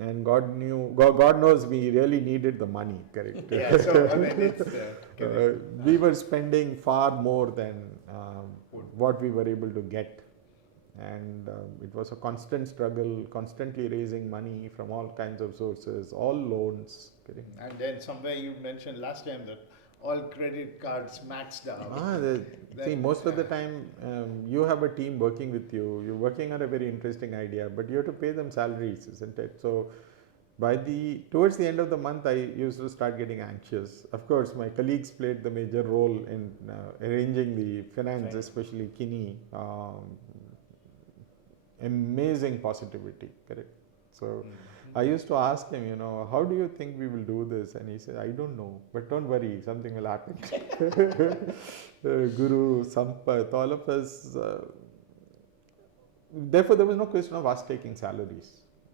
And God knows we really needed the money, correct? Yeah, so I mean, it's we were spending far more than what we were able to get. And it was a constant struggle, constantly raising money from all kinds of sources, all loans. Correct? And then somewhere you mentioned last time that all credit cards maxed out. See, most of the time, you have a team working with you. You're working on a very interesting idea, but you have to pay them salaries, isn't it? So, towards the end of the month, I used to start getting anxious. Of course, my colleagues played the major role in arranging the finance, especially Kinney. Amazing positivity, correct? So I used to ask him, how do you think we will do this? And he said, I don't know, but don't worry, something will happen. Guru, Sampath, all of us. Therefore, there was no question of us taking salaries.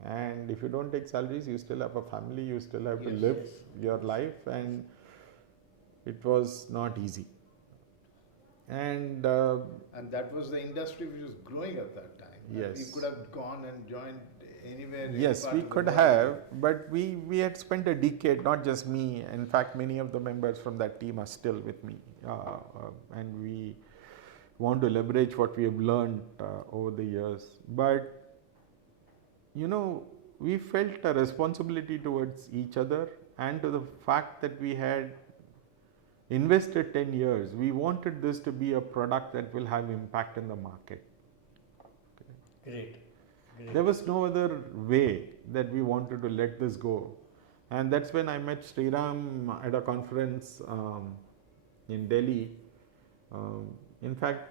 And if you don't take salaries, you still have a family, you still have to live your life, and it was not easy. And that was the industry which was growing at that time. Yes. We could have gone and joined anywhere. Yes, we could have, but we had spent a decade, not just me. In fact, many of the members from that team are still with me, and we want to leverage what we have learned over the years. But we felt a responsibility towards each other and to the fact that we had invested 10 years. We wanted this to be a product that will have impact in the market. Great. There was no other way that we wanted to let this go. And that's when I met Sriram at a conference in Delhi. In fact,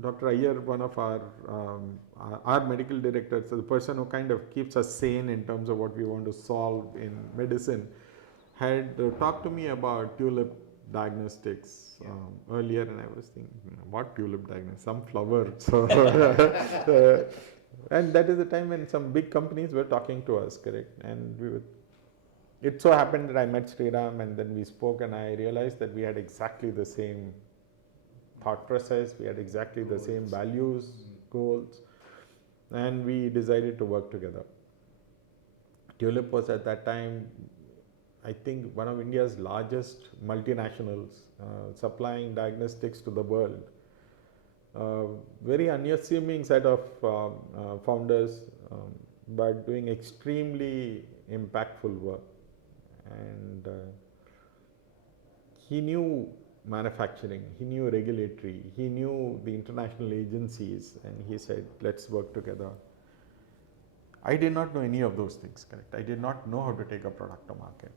Dr. Iyer, one of our medical directors, so the person who kind of keeps us sane in terms of what we want to solve in medicine, had talked to me about Tulip Diagnostics earlier, and I was thinking, what Tulip Diagnostics? Some flower. So and that is the time when some big companies were talking to us, correct? And it so happened that I met Sriram, and then we spoke, and I realized that we had exactly the same thought process, we had exactly the same values, goals, and we decided to work together. Tulip was at that time, I think, one of India's largest multinationals, supplying diagnostics to the world. Very unassuming set of founders, but doing extremely impactful work. And he knew manufacturing, he knew regulatory, he knew the international agencies, and he said, let's work together. I did not know any of those things, correct? I did not know how to take a product to market.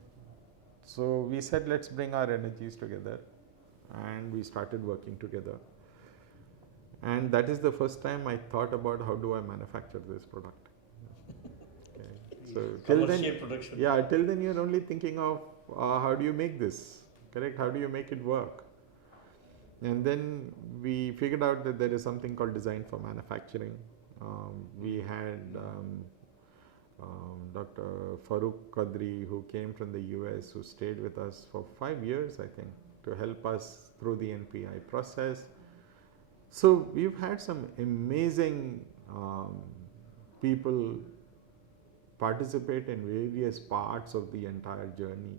So we said, let's bring our energies together, and we started working together. And that is the first time I thought about how do I manufacture this product. Okay. So till then, production. Yeah, till then you're only thinking of how do you make this, correct? How do you make it work? And then we figured out that there is something called design for manufacturing. We had Dr. Farooq Qadri, who came from the US, who stayed with us for 5 years, I think, to help us through the NPI process. So we've had some amazing people participate in various parts of the entire journey.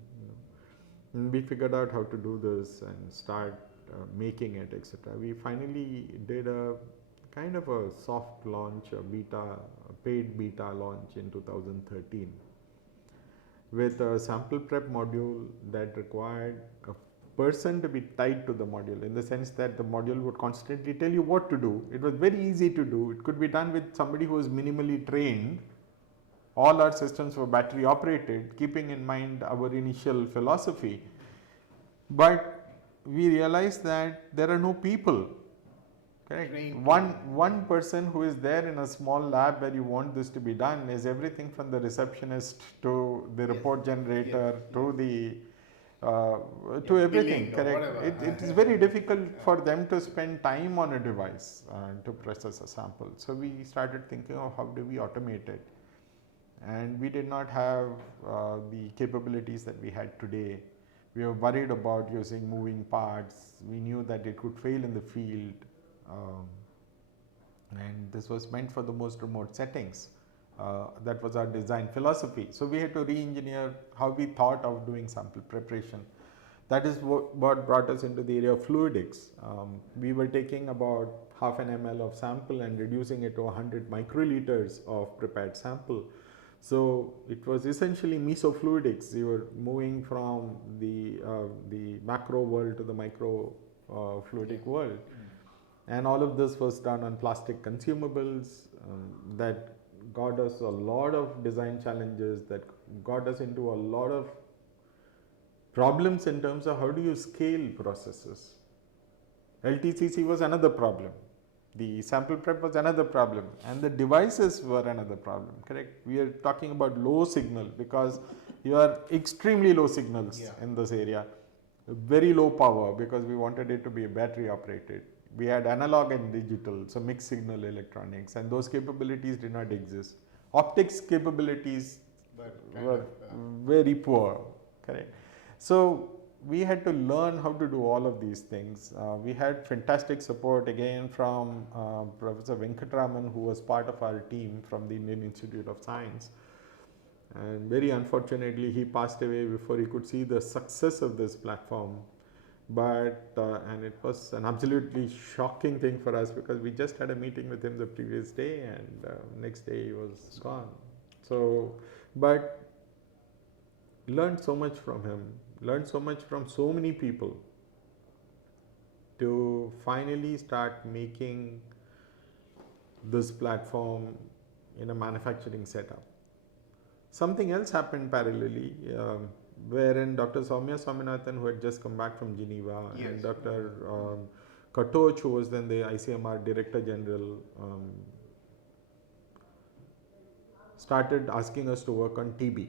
And we figured out how to do this and start making it, etc. We finally did a kind of a soft launch, a paid beta launch in 2013 with a sample prep module that required a person to be tied to the module, in the sense that the module would constantly tell you what to do. It was very easy to do. It could be done with somebody who was minimally trained. All our systems were battery operated, keeping in mind our initial philosophy. But we realized that there are no people. Correct. One person who is there in a small lab where you want this to be done is everything from the receptionist to the report generator to the to everything. Correct. It is very difficult for them to spend time on a device to process a sample. So we started thinking of how do we automate it, and we did not have the capabilities that we had today. We were worried about using moving parts. We knew that it could fail in the field. And this was meant for the most remote settings. That was our design philosophy. So we had to re-engineer how we thought of doing sample preparation. That is what brought us into the area of fluidics. We were taking about half an ml of sample and reducing it to 100 microliters of prepared sample. So it was essentially mesofluidics. You were moving from the macro world to the micro fluidic world. And all of this was done on plastic consumables that got us a lot of design challenges, that got us into a lot of problems in terms of how do you scale processes. LTCC was another problem. The sample prep was another problem, and the devices were another problem, correct? We are talking about low signal because you are extremely low signals in this area, very low power because we wanted it to be battery operated. We had analog and digital, so mixed signal electronics, and those capabilities did not exist. Optics capabilities were very poor, correct? So we had to learn how to do all of these things. We had fantastic support again from Professor Venkatraman, who was part of our team from the Indian Institute of Science. And very unfortunately, he passed away before he could see the success of this platform. But and it was an absolutely shocking thing for us because we just had a meeting with him the previous day, and next day he was gone. So, but learned so much from him, learned so much from so many people to finally start making this platform in a manufacturing setup. Something else happened parallelly, wherein Dr. Soumya Swaminathan, who had just come back from Geneva, and Dr. Katoch, who was then the ICMR Director General, started asking us to work on TB.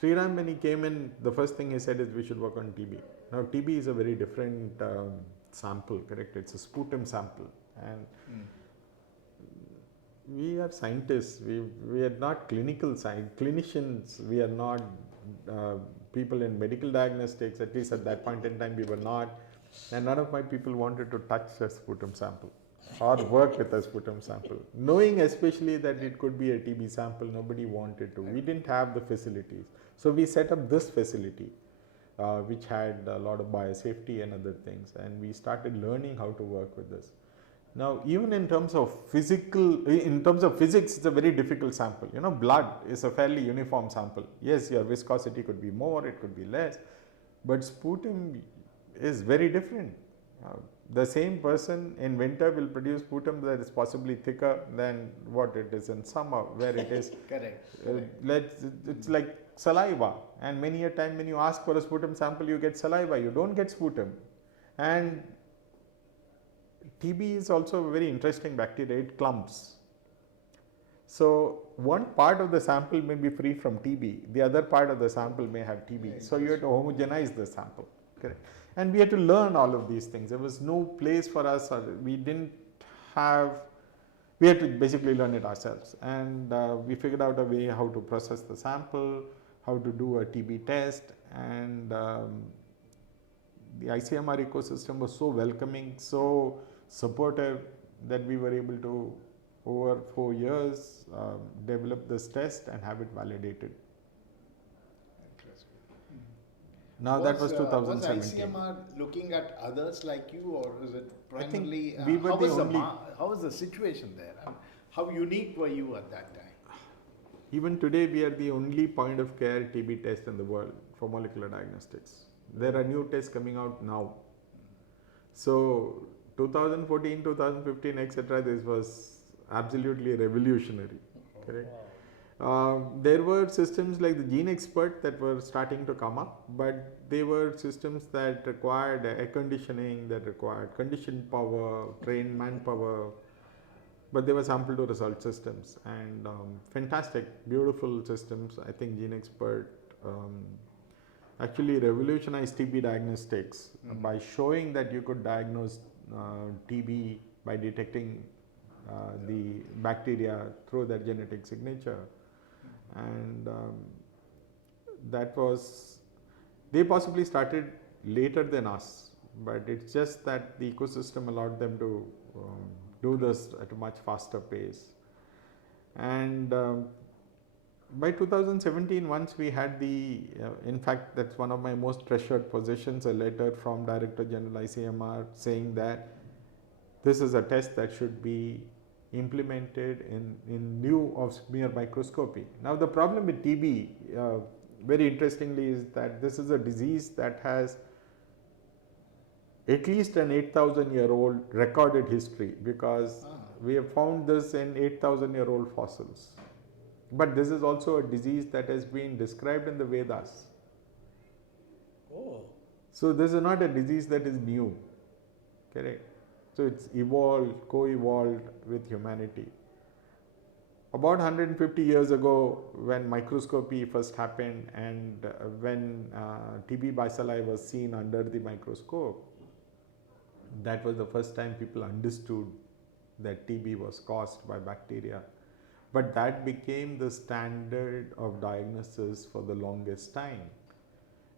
Sriram, when he came in, the first thing he said is we should work on TB. Now, TB is a very different sample, correct? It's a sputum sample. And we are scientists. We are not clinical clinicians. We are not people in medical diagnostics. At least at that point in time, we were not. And none of my people wanted to touch a sputum sample or work with a sputum sample. Knowing especially that it could be a TB sample, nobody wanted to. We didn't have the facilities. So we set up this facility, which had a lot of biosafety and other things. And we started learning how to work with this. Now, even in terms of physics, it's a very difficult sample. You know, blood is a fairly uniform sample. Yes, your viscosity could be more, it could be less, but sputum is very different. The same person in winter will produce sputum that is possibly thicker than what it is in summer, where it is. Correct. It's like saliva, and many a time when you ask for a sputum sample, you get saliva, you don't get sputum. And TB is also a very interesting bacteria, it clumps. So one part of the sample may be free from TB, the other part of the sample may have TB. So you have to homogenize the sample, correct? And we had to learn all of these things. There was no place for us, we had to basically learn it ourselves. And we figured out a way how to process the sample, how to do a TB test, and the ICMR ecosystem was so welcoming, so supportive that we were able to, over 4 years, develop this test and have it validated. Now that was 2017. Was ICMR looking at others like you, or is it primarily? I think we were how was the situation there? How unique were you at that time? Even today, we are the only point of care TB test in the world for molecular diagnostics. There are new tests coming out now. So 2014, 2015, etc. This was absolutely revolutionary. Correct. There were systems like the Gene Expert that were starting to come up, but they were systems that required air conditioning, that required conditioned power, trained manpower, but they were sample to result systems, and fantastic, beautiful systems. I think Gene Expert actually revolutionized TB diagnostics by showing that you could diagnose TB by detecting the bacteria through their genetic signature. And that was, they possibly started later than us, but it's just that the ecosystem allowed them to do this at a much faster pace. And by 2017, once we had in fact, that's one of my most treasured possessions, a letter from Director General ICMR saying that this is a test that should be implemented in lieu of smear microscopy. Now the problem with TB, very interestingly, is that this is a disease that has at least an 8,000-year-old recorded history, because we have found this in 8,000-year-old fossils. But this is also a disease that has been described in the Vedas. Oh. So this is not a disease that is new, correct? So it's evolved, co-evolved with humanity. About 150 years ago, when microscopy first happened and when TB bacilli was seen under the microscope, that was the first time people understood that TB was caused by bacteria. But that became the standard of diagnosis for the longest time.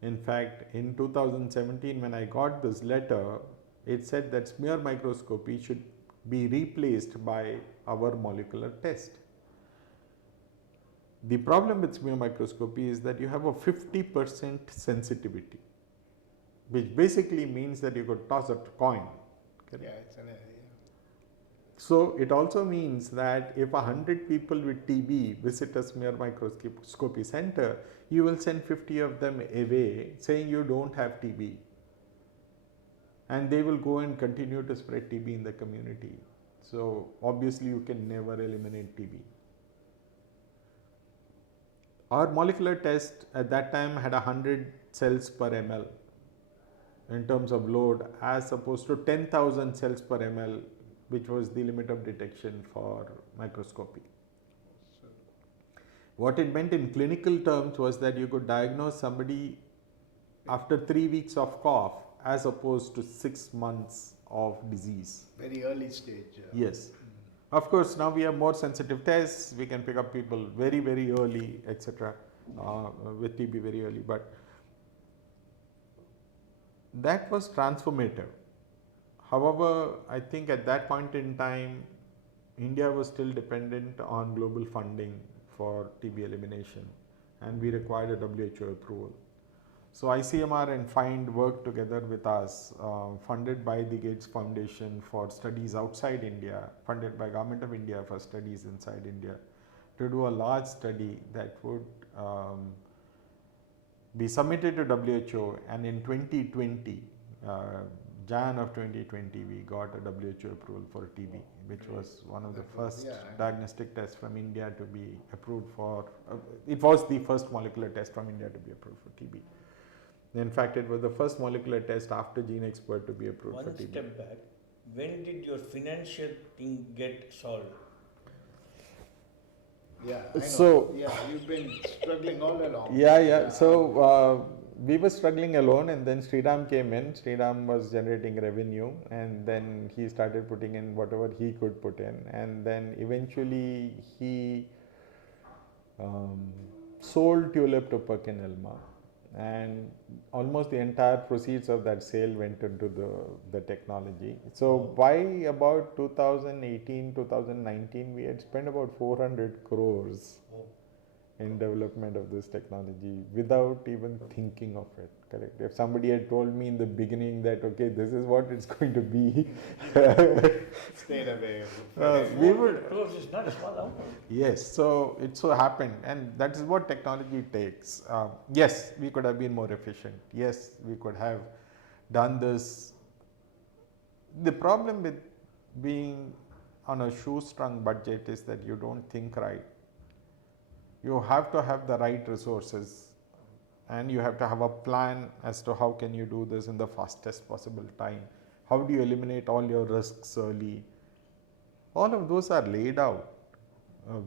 In fact, in 2017, when I got this letter, it said that smear microscopy should be replaced by our molecular test. The problem with smear microscopy is that you have a 50% sensitivity, which basically means that you could toss a coin. Correct? Yeah, it's So it also means that if 100 people with TB visit a smear microscopy center, you will send 50 of them away saying you don't have TB. And they will go and continue to spread TB in the community. So obviously you can never eliminate TB. Our molecular test at that time had 100 cells per ml in terms of load, as opposed to 10,000 cells per ml, which was the limit of detection for microscopy. What it meant in clinical terms was that you could diagnose somebody after 3 weeks of cough as opposed to 6 months of disease. very early stage. Yes. Of course, now we have more sensitive tests. We can pick up people very, very early, etc. With TB very early. But that was transformative. However, I think at that point in time, India was still dependent on global funding for TB elimination, and we required a WHO approval. So ICMR and FIND worked together with us, funded by the Gates Foundation for studies outside India, funded by Government of India for studies inside India, to do a large study that would be submitted to WHO, and in 2020, Jan of 2020, we got a WHO approval for TB, which was one of the first diagnostic tests from India to be approved for, it was the first molecular test from India to be approved for TB. In fact, it was the first molecular test after Gene Expert to be approved for TB. One step back, when did your financial thing get solved? Yeah, I know. So, yeah, you've been struggling all along. Yeah. So we were struggling alone, and then Sriram came in. Sriram was generating revenue, and then he started putting in whatever he could put in, and then eventually he sold Tulip to Perkin-Elmer, and almost the entire proceeds of that sale went into the technology. So by about 2018, 2019, we had spent about 400 crores in development of this technology without even thinking of it, correct? If somebody had told me in the beginning that, okay, this is what it's going to be, Stayed away. we would. Crores is not a small amount. Yes, so it so happened, and that is what technology takes. Yes, we could have been more efficient. Yes, we could have done this. The problem with being on a shoestrung budget is that you don't think right. You have to have the right resources, and you have to have a plan as to how can you do this in the fastest possible time. How do you eliminate all your risks early? All of those are laid out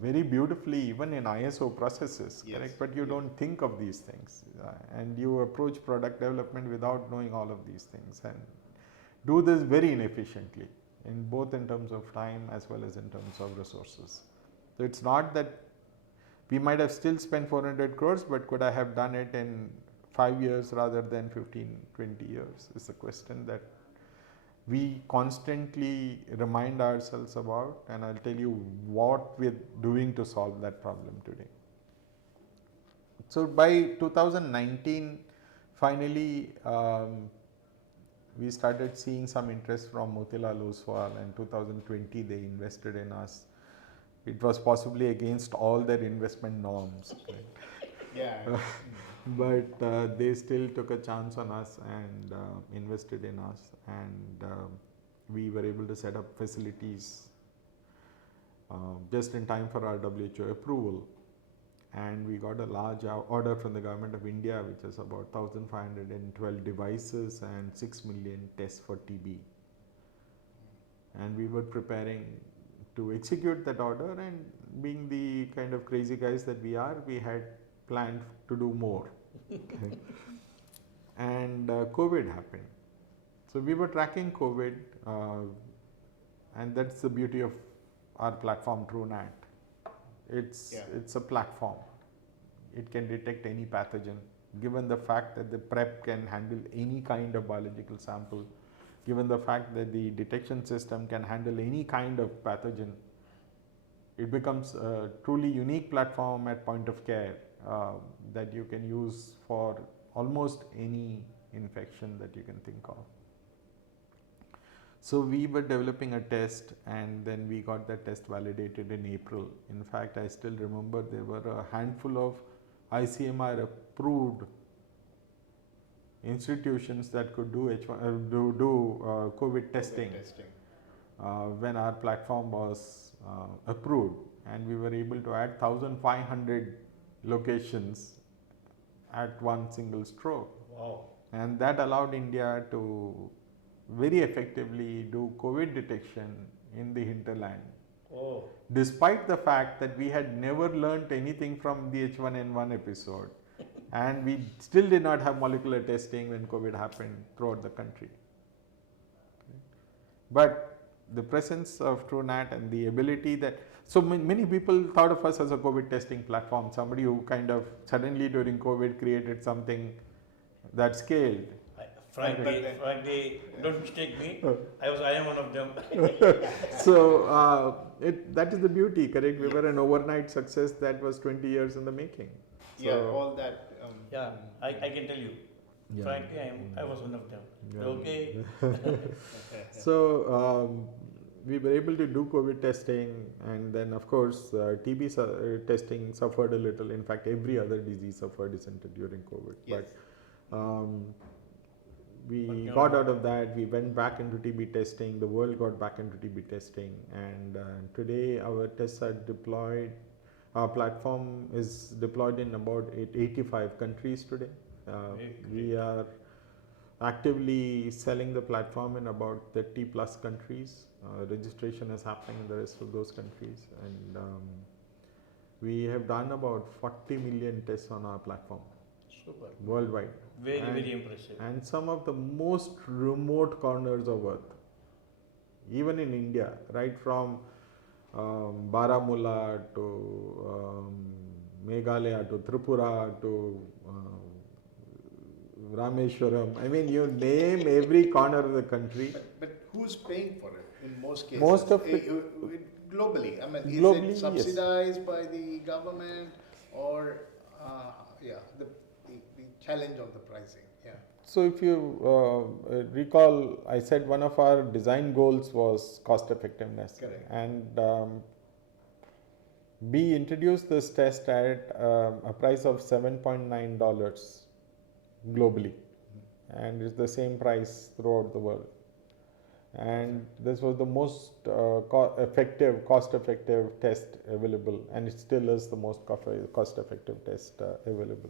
very beautifully, even in ISO processes, Yes. correct? But you don't think of these things, and you approach product development without knowing all of these things, and do this very inefficiently, in both in terms of time as well as in terms of resources. So it's not that we might have still spent 400 crores, but could I have done it in 5 years rather than 15, 20 years is the question that we constantly remind ourselves about, and I'll tell you what we're doing to solve that problem today. So by 2019, finally, we started seeing some interest from Motilal Oswal, and 2020 they invested in us. It was possibly against all their investment norms. Yeah. But they still took a chance on us and invested in us, and we were able to set up facilities just in time for our WHO approval. And we got a large order from the government of India, which is about 1,512 devices and 6 million tests for TB. And we were preparing to execute that order, and being the kind of crazy guys that we are, we had planned to do more. Okay. And COVID happened. So we were tracking COVID, and that's the beauty of our platform, TrueNat. It's a platform. It can detect any pathogen. Given the fact that the prep can handle any kind of biological sample, given the fact that the detection system can handle any kind of pathogen, it becomes a truly unique platform at point of care that you can use for almost any infection that you can think of. So we were developing a test, and then we got that test validated in April. In fact, I still remember there were a handful of ICMR approved institutions that could do COVID testing, when our platform was approved, and we were able to add 1,500 locations at one single stroke. Wow. And that allowed India to very effectively do COVID detection in the hinterland. Oh. Despite the fact that we had never learnt anything from the H1N1 episode, and we still did not have molecular testing when COVID happened throughout the country. Okay. But the presence of TrueNat and the ability that, so many people thought of us as a COVID testing platform, somebody who kind of suddenly during COVID created something that scaled. Frankly, don't mistake me. I am one of them. So that is the beauty, correct? We were an overnight success that was 20 years in the making. So, all that. I can tell you. Yeah. Frankly, I was one of them. Yeah. Okay. So we were able to do COVID testing, and then of course TB testing suffered a little. In fact, every other disease suffered during COVID. Yes. But we got out of that. We went back into TB testing. The world got back into TB testing, and today our tests are deployed. Our platform is deployed in about 85 countries today. We are actively selling the platform in about 30 plus countries. Registration is happening in the rest of those countries, and we have done about 40 million tests on our platform. Super. Worldwide. Very impressive. And some of the most remote corners of Earth, even in India, right from Baramulla to Meghalaya to Tripura to Rameshwaram. I mean, you name every corner of the country. But who's paying for it in most cases? Most of it, globally. I mean, globally, is it subsidized by the government, or the challenge of the pricing? Yeah. So if you recall, I said one of our design goals was cost effectiveness. Correct. And we introduced this test at a price of $7.9 globally, and it's the same price throughout the world. And this was the most cost-effective test available, and it still is the most cost-effective test available.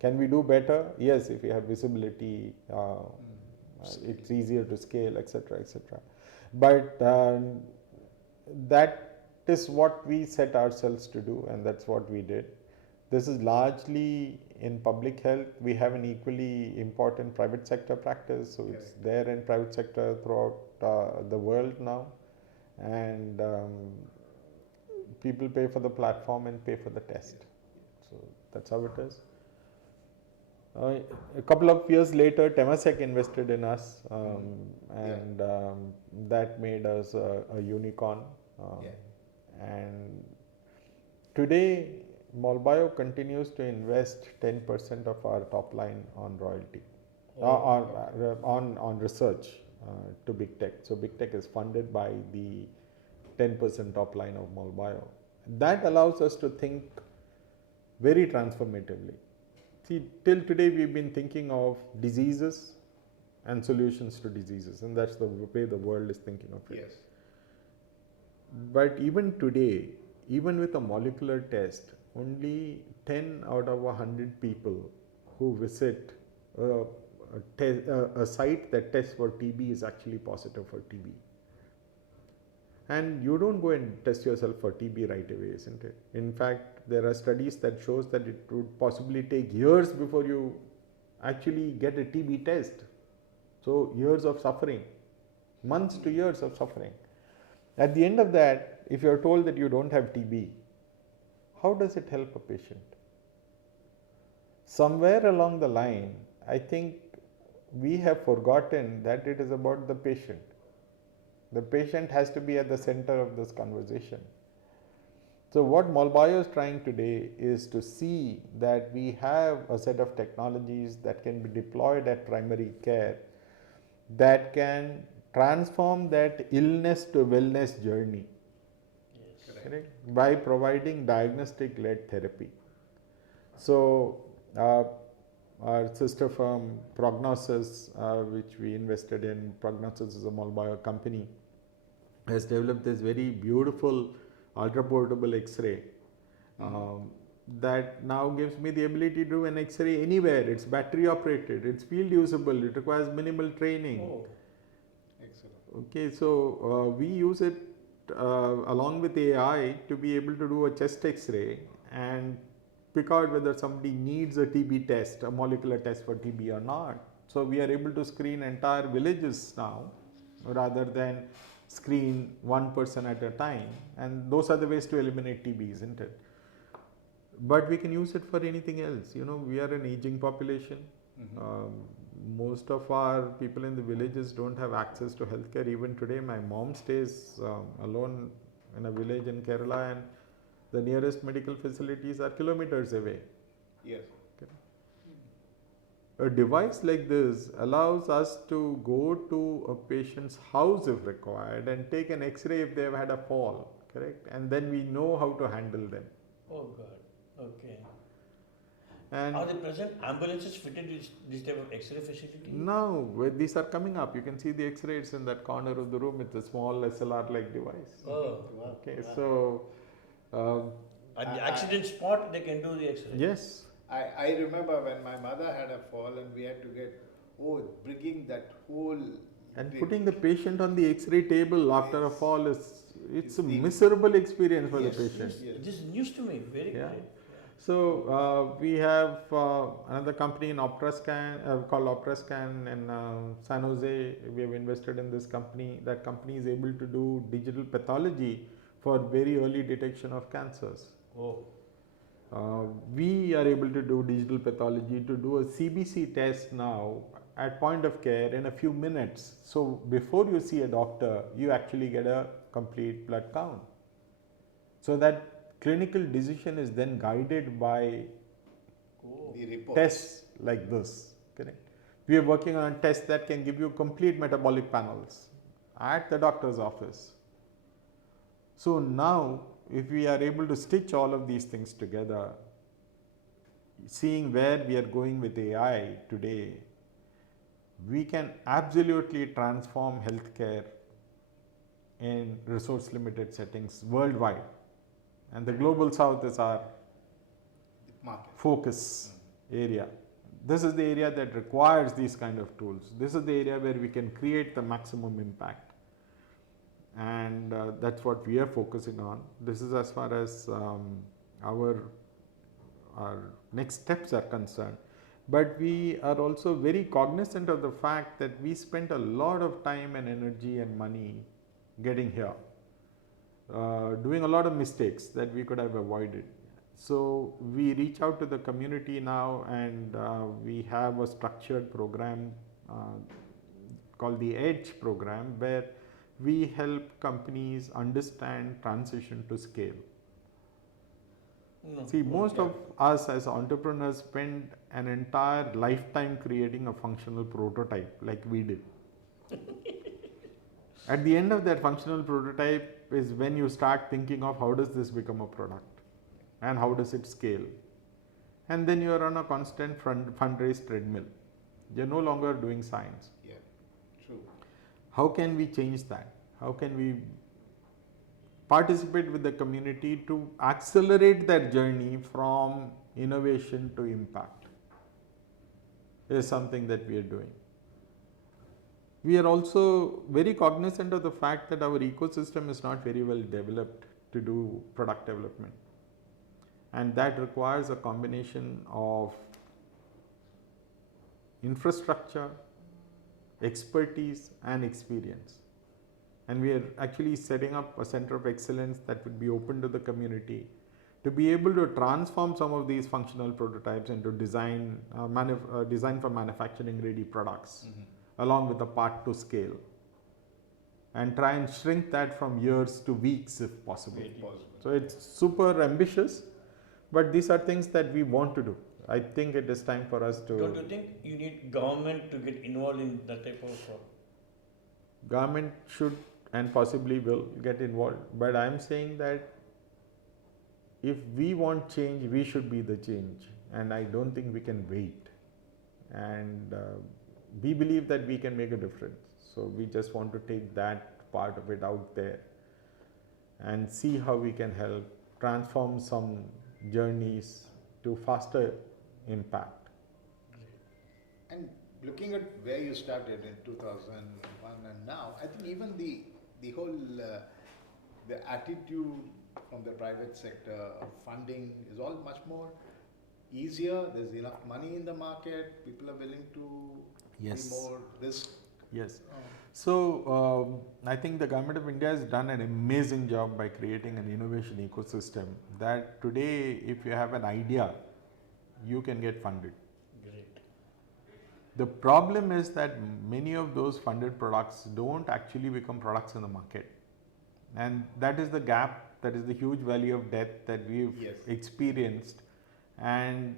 Can we do better? Yes, if we have visibility, it's easier to scale, etc., etc. But that is what we set ourselves to do, and that's what we did. This is largely in public health. We have an equally important private sector practice, so it's there in private sector throughout the world now, and people pay for the platform and pay for the test. So that's how it is. A couple of years later, Temasek invested in us, and that made us a unicorn. And today, Molbio continues to invest 10% of our top line on royalty. on research to Bigtec. So Bigtec is funded by the 10% top line of Molbio. That allows us to think very transformatively. See, till today we've been thinking of diseases and solutions to diseases, and that's the way the world is thinking of it. Yes. But even today, even with a molecular test, only 10 out of 100 people who visit a site that tests for TB is actually positive for TB. And you don't go and test yourself for TB right away, isn't it? In fact, there are studies that shows that it would possibly take years before you actually get a TB test. So years of suffering, months to years of suffering. At the end of that, if you are told that you don't have TB, how does it help a patient? Somewhere along the line, I think we have forgotten that it is about the patient. The patient has to be at the center of this conversation. So what Molbio is trying today is to see that we have a set of technologies that can be deployed at primary care that can transform that illness to wellness journey. Yes. Correct? By providing diagnostic-led therapy. So our sister firm Prognosis, which we invested in, Prognosis is a Molbio company, has developed this very beautiful ultra portable X-ray that now gives me the ability to do an X-ray anywhere. It's battery operated, it's field usable, it requires minimal training. Oh. Excellent. Okay, so we use it along with AI to be able to do a chest X-ray and pick out whether somebody needs a TB test, a molecular test for TB or not. So we are able to screen entire villages now rather than screen one person at a time, and those are the ways to eliminate TB, isn't it? But we can use it for anything else. You know, we are an aging population. Most of our people in the villages don't have access to healthcare. Even today, my mom stays alone in a village in Kerala, and the nearest medical facilities are kilometers away. Yes. A device like this allows us to go to a patient's house if required and take an X-ray if they have had a fall, correct? And then we know how to handle them. Oh God. Okay. And Are the present ambulances fitted with this type of X-ray facility? now these are coming up. You can see the X-rays in that corner of the room. It's a small SLR-like device. Oh. Okay, so At the accident spot, they can do the X-ray. yes. I remember when my mother had a fall and we had to get, bringing that whole And big- putting the patient on the X-ray table after a Yes. fall it's It's a the- miserable experience for Yes, the patient. yes. This is news to me. Very Yeah. good. So we have another company in OperaScan called OperaScan in San Jose. We have invested in this company. That company is able to do digital pathology for very early detection of cancers. Oh. We are able to do digital pathology to do a CBC test now at point of care in a few minutes. So before you see a doctor, you actually get a complete blood count. So that clinical decision is then guided by the reports. tests like this. Correct. We are working on a test that can give you complete metabolic panels at the doctor's office. So now, if we are able to stitch all of these things together, seeing where we are going with AI today, we can absolutely transform healthcare in resource limited settings worldwide. And the global south is our Market. focus area. This is the area that requires these kind of tools. This is the area where we can create the maximum impact. And that's what we are focusing on. This is as far as our next steps are concerned. But we are also very cognizant of the fact that we spent a lot of time and energy and money getting here, doing a lot of mistakes that we could have avoided. So we reach out to the community now, and we have a structured program called the EDGE program, where we help companies understand transition to scale. No. See, most of us as entrepreneurs spend an entire lifetime creating a functional prototype like we did. At the end of that functional prototype is when you start thinking of how does this become a product and how does it scale. And then you are on a constant fundraise treadmill. You're no longer doing science. Yeah, true. How can we change that? How can we participate with the community to accelerate that journey from innovation to impact? Is something that we are doing. We are also very cognizant of the fact that our ecosystem is not very well developed to do product development. And that requires a combination of infrastructure, expertise, and experience. And we are actually setting up a center of excellence that would be open to the community to be able to transform some of these functional prototypes into design for manufacturing ready products, along with the part to scale, and try and shrink that from years to weeks if possible. So it's super ambitious, but these are things that we want to do. I think it is time for us to. Don't you think you need government to get involved in that type of? Government should and possibly will get involved, but I am saying that if we want change, we should be the change, and I don't think we can wait. And we believe that we can make a difference, so we just want to take that part of it out there and see how we can help transform some journeys to faster impact. And looking at where you started in 2001 and now, I think even the whole the attitude from the private sector of funding is all much more easier. There's enough money in the market. People are willing to Yes. be more risk. Yes. So I think the government of India has done an amazing job by creating an innovation ecosystem that today, if you have an idea, you can get funded. Great. The problem is that many of those funded products don't actually become products in the market. And that is the gap, that is the huge value of death that we've Yes. experienced. And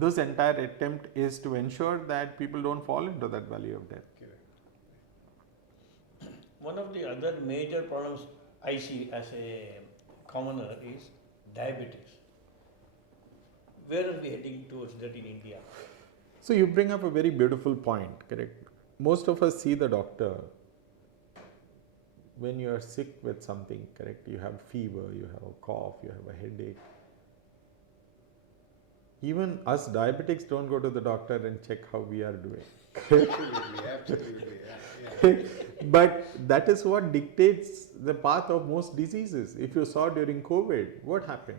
this entire attempt is to ensure that people don't fall into that valley of death. One of the other major problems I see as a commoner is diabetes. Where are we heading towards that in India? So you bring up a very beautiful point, correct? Most of us see the doctor when you are sick with something, correct? You have fever, you have a cough, you have a headache. Even us diabetics don't go to the doctor and check how we are doing. Absolutely. Yeah. But that is what dictates the path of most diseases. If you saw during COVID, what happened?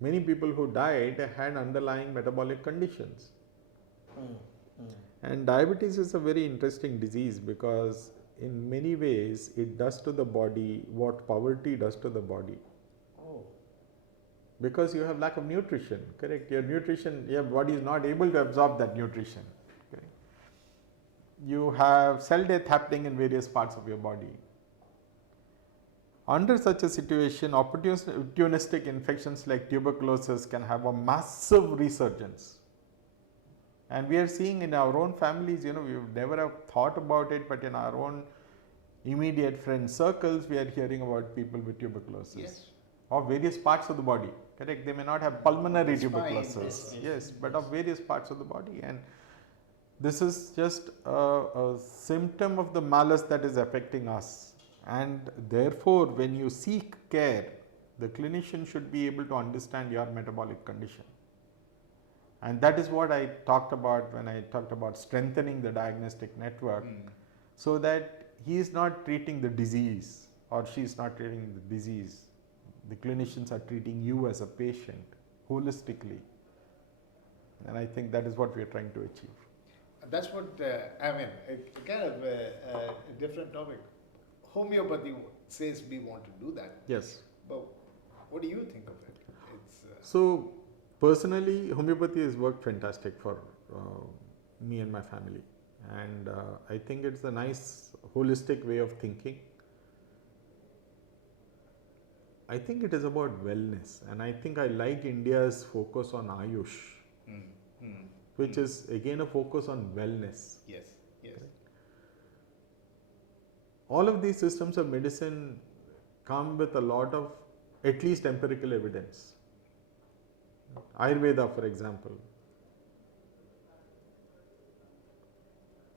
Many people who died had underlying metabolic conditions. And diabetes is a very interesting disease because in many ways it does to the body what poverty does to the body. Because you have lack of nutrition, correct? Your body is not able to absorb that nutrition. Correct? You have cell death happening in various parts of your body. Under such a situation, opportunistic infections like tuberculosis can have a massive resurgence. And we are seeing in our own families, we've never have thought about it, but in our own immediate friend circles, we are hearing about people with tuberculosis. Yes. Of various parts of the body, correct? They may not have pulmonary tuberculosis, Yes. yes, but of various parts of the body. And this is just a symptom of the malus that is affecting us. And therefore, when you seek care, the clinician should be able to understand your metabolic condition. And that is what I talked about when I talked about strengthening the diagnostic network, so that he is not treating the disease or she is not treating the disease. The clinicians are treating you as a patient holistically. And I think that is what we are trying to achieve. That's what, kind of a different topic. Homeopathy says we want to do that. Yes. But what do you think of it? So, personally, homeopathy has worked fantastic for me and my family. And I think it's a nice holistic way of thinking. I think it is about wellness, and I think I like India's focus on Ayush, which is again a focus on wellness. Yes, yes. All of these systems of medicine come with a lot of at least empirical evidence. Ayurveda, for example.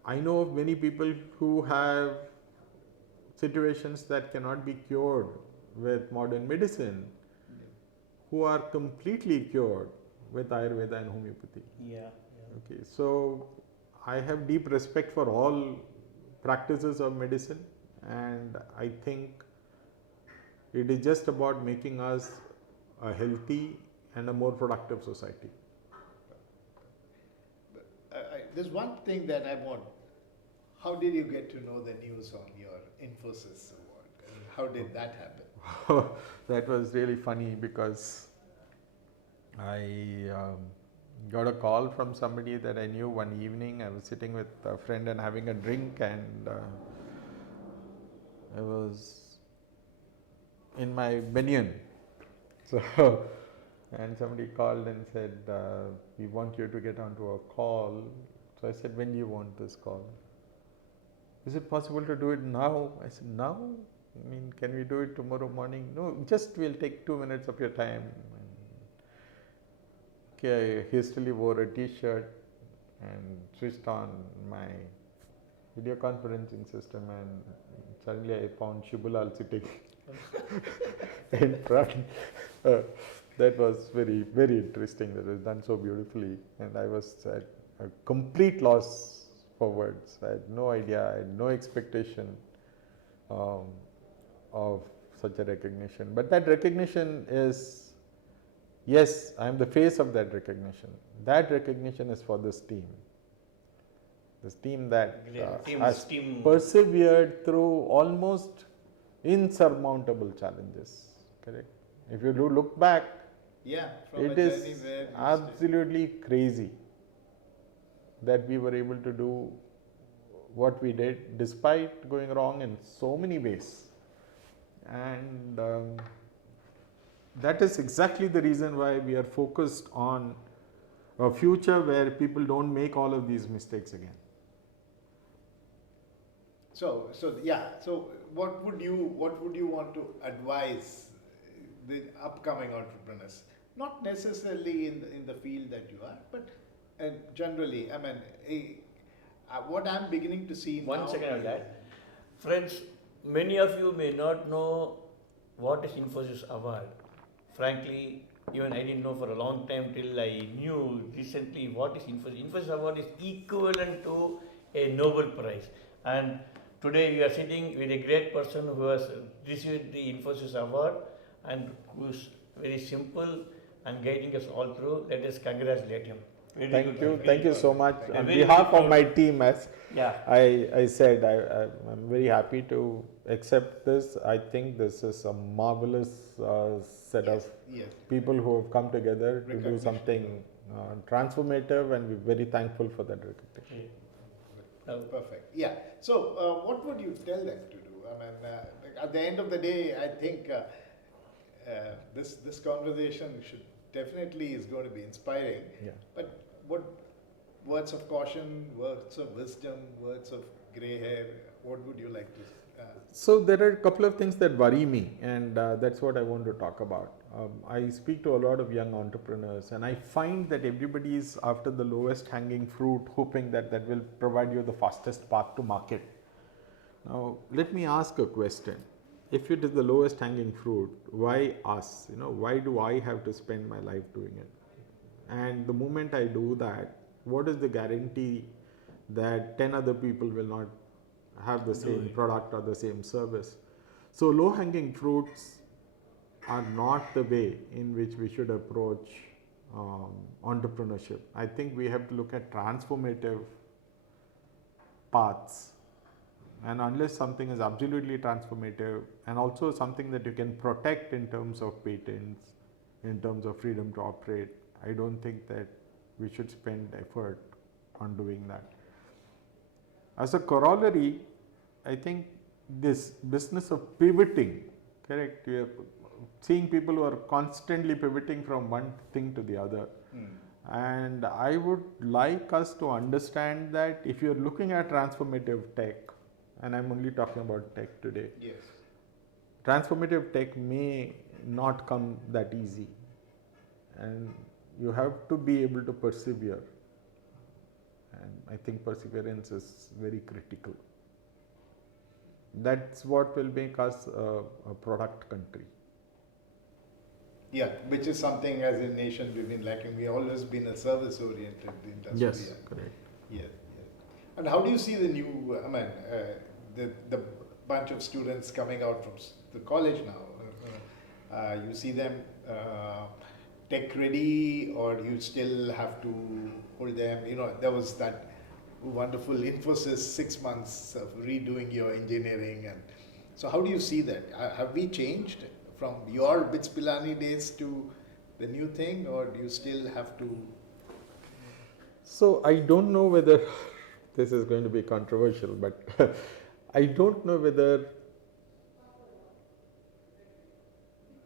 I know of many people who have situations that cannot be cured with modern medicine, who are completely cured with Ayurveda and homeopathy. Yeah. Okay, so I have deep respect for all practices of medicine, and I think it is just about making us a healthy and a more productive society. There's one thing that I want. How did you get to know the news on your Infosys award? I mean, how did that happen? That was really funny because I got a call from somebody that I knew one evening. I was sitting with a friend and having a drink, and I was in my banyan. So, and somebody called and said, we want you to get onto a call. So I said, when do you want this call? Is it possible to do it now? I said, now? I mean, can we do it tomorrow morning? No, just we'll take 2 minutes of your time. Okay, I hastily wore a t-shirt and switched on my video conferencing system, and suddenly I found Shubulal sitting in front. That was very, very interesting. That was done so beautifully, and I was at a complete loss for words. I had no idea, I had no expectation of such a recognition. But that recognition is, yes, I am the face of that recognition. That recognition is for this team. This team that has persevered through almost insurmountable challenges. Correct? If you do look back, it is absolutely crazy that we were able to do what we did despite going wrong in so many ways. And that is exactly the reason why we are focused on a future where people don't make all of these mistakes again. So what would you want to advise the upcoming entrepreneurs? Not necessarily in the field that you are, but generally, I mean, what I'm beginning to see now. 1 second on that. Friends, many of you may not know what is Infosys Award. Frankly, even I didn't know for a long time till I knew recently what is Infosys. Infosys Award is equivalent to a Nobel Prize. And today we are sitting with a great person who has received the Infosys Award and who is very simple and guiding us all through. Let us congratulate him. Thank you so much. On behalf of my team, as I said, I'm very happy to accept this. I think this is a marvelous set of people who have come together to do something transformative, and we're very thankful for that recognition. Perfect. Yeah. So, what would you tell them to do? I mean, at the end of the day, I think this conversation definitely is going to be inspiring. Yeah. But what words of caution, words of wisdom, words of grey hair, what would you like to So there are a couple of things that worry me, and that's what I want to talk about. I speak to a lot of young entrepreneurs, and I find that everybody is after the lowest hanging fruit, hoping that that will provide you the fastest path to market. Now, let me ask a question. If it is the lowest hanging fruit, why us? Why do I have to spend my life doing it? And the moment I do that, what is the guarantee that 10 other people will not have the same product or the same service? So low hanging fruits are not the way in which we should approach entrepreneurship. I think we have to look at transformative paths. And unless something is absolutely transformative and also something that you can protect in terms of patents, in terms of freedom to operate, I don't think that we should spend effort on doing that. As a corollary, I think this business of pivoting, correct? seeing people who are constantly pivoting from one thing to the other. And I would like us to understand that if you're looking at transformative tech, and I'm only talking about tech today, Yes. transformative tech may not come that easy, and you have to be able to persevere, and I think perseverance is very critical. That's what will make us a product country. Yeah, which is something as a nation we've been lacking. We've always been a service-oriented industry. Yes, correct. Yes, yes. And how do you see the new, the bunch of students coming out from the college now? You see them tech ready, or do you still have to hold them? You know, there was that wonderful Infosys 6 months of redoing your engineering. And so how do you see that? Have we changed from your BITS Pilani days to the new thing, or do you still have to? So I don't know whether this is going to be controversial, but I don't know whether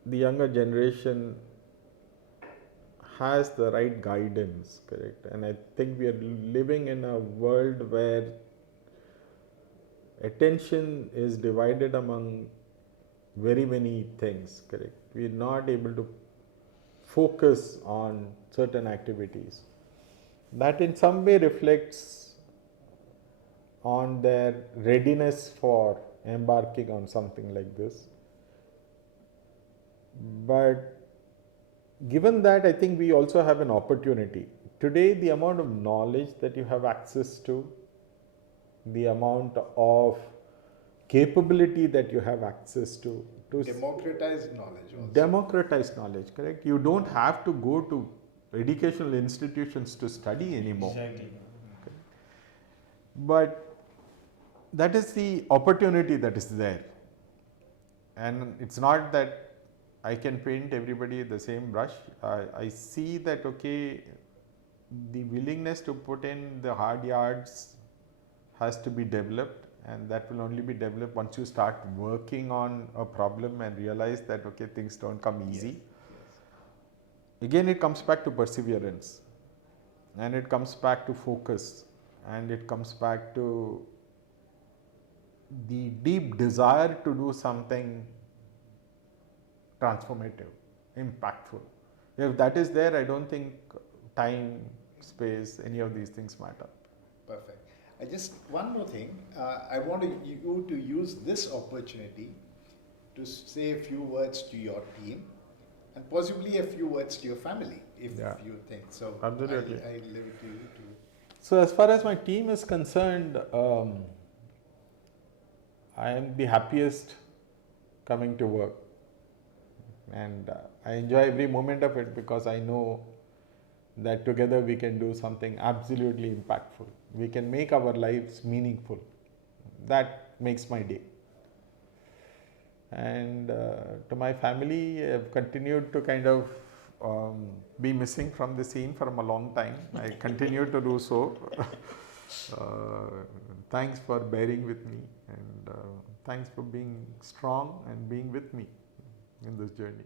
the younger generation has the right guidance, correct? And I think we are living in a world where attention is divided among very many things, correct? We are not able to focus on certain activities. That in some way reflects on their readiness for embarking on something like this. But given that, I think we also have an opportunity. Today, the amount of knowledge that you have access to, the amount of capability that you have access to Democratized knowledge also. Democratized knowledge, correct? You don't have to go to educational institutions to study anymore. Exactly. Okay. But that is the opportunity that is there. And it's not that I can paint everybody the same brush. I see that, okay, the willingness to put in the hard yards has to be developed, and that will only be developed once you start working on a problem and realize that, okay, things don't come easy. Yes. Again, it comes back to perseverance, and it comes back to focus, and it comes back to the deep desire to do something transformative, impactful. If that is there, I don't think time, space, any of these things matter. Perfect. I just, one more thing. I want you to use this opportunity to say a few words to your team and possibly a few words to your family, if you think so. Absolutely. I leave it to you to. So as far as my team is concerned, I am the happiest coming to work, and I enjoy every moment of it because I know that together we can do something absolutely impactful. We can make our lives meaningful. That makes my day. And to my family, I've continued to kind of be missing from the scene for a long time. I continue to do so. Thanks for bearing with me, and thanks for being strong and being with me in this journey.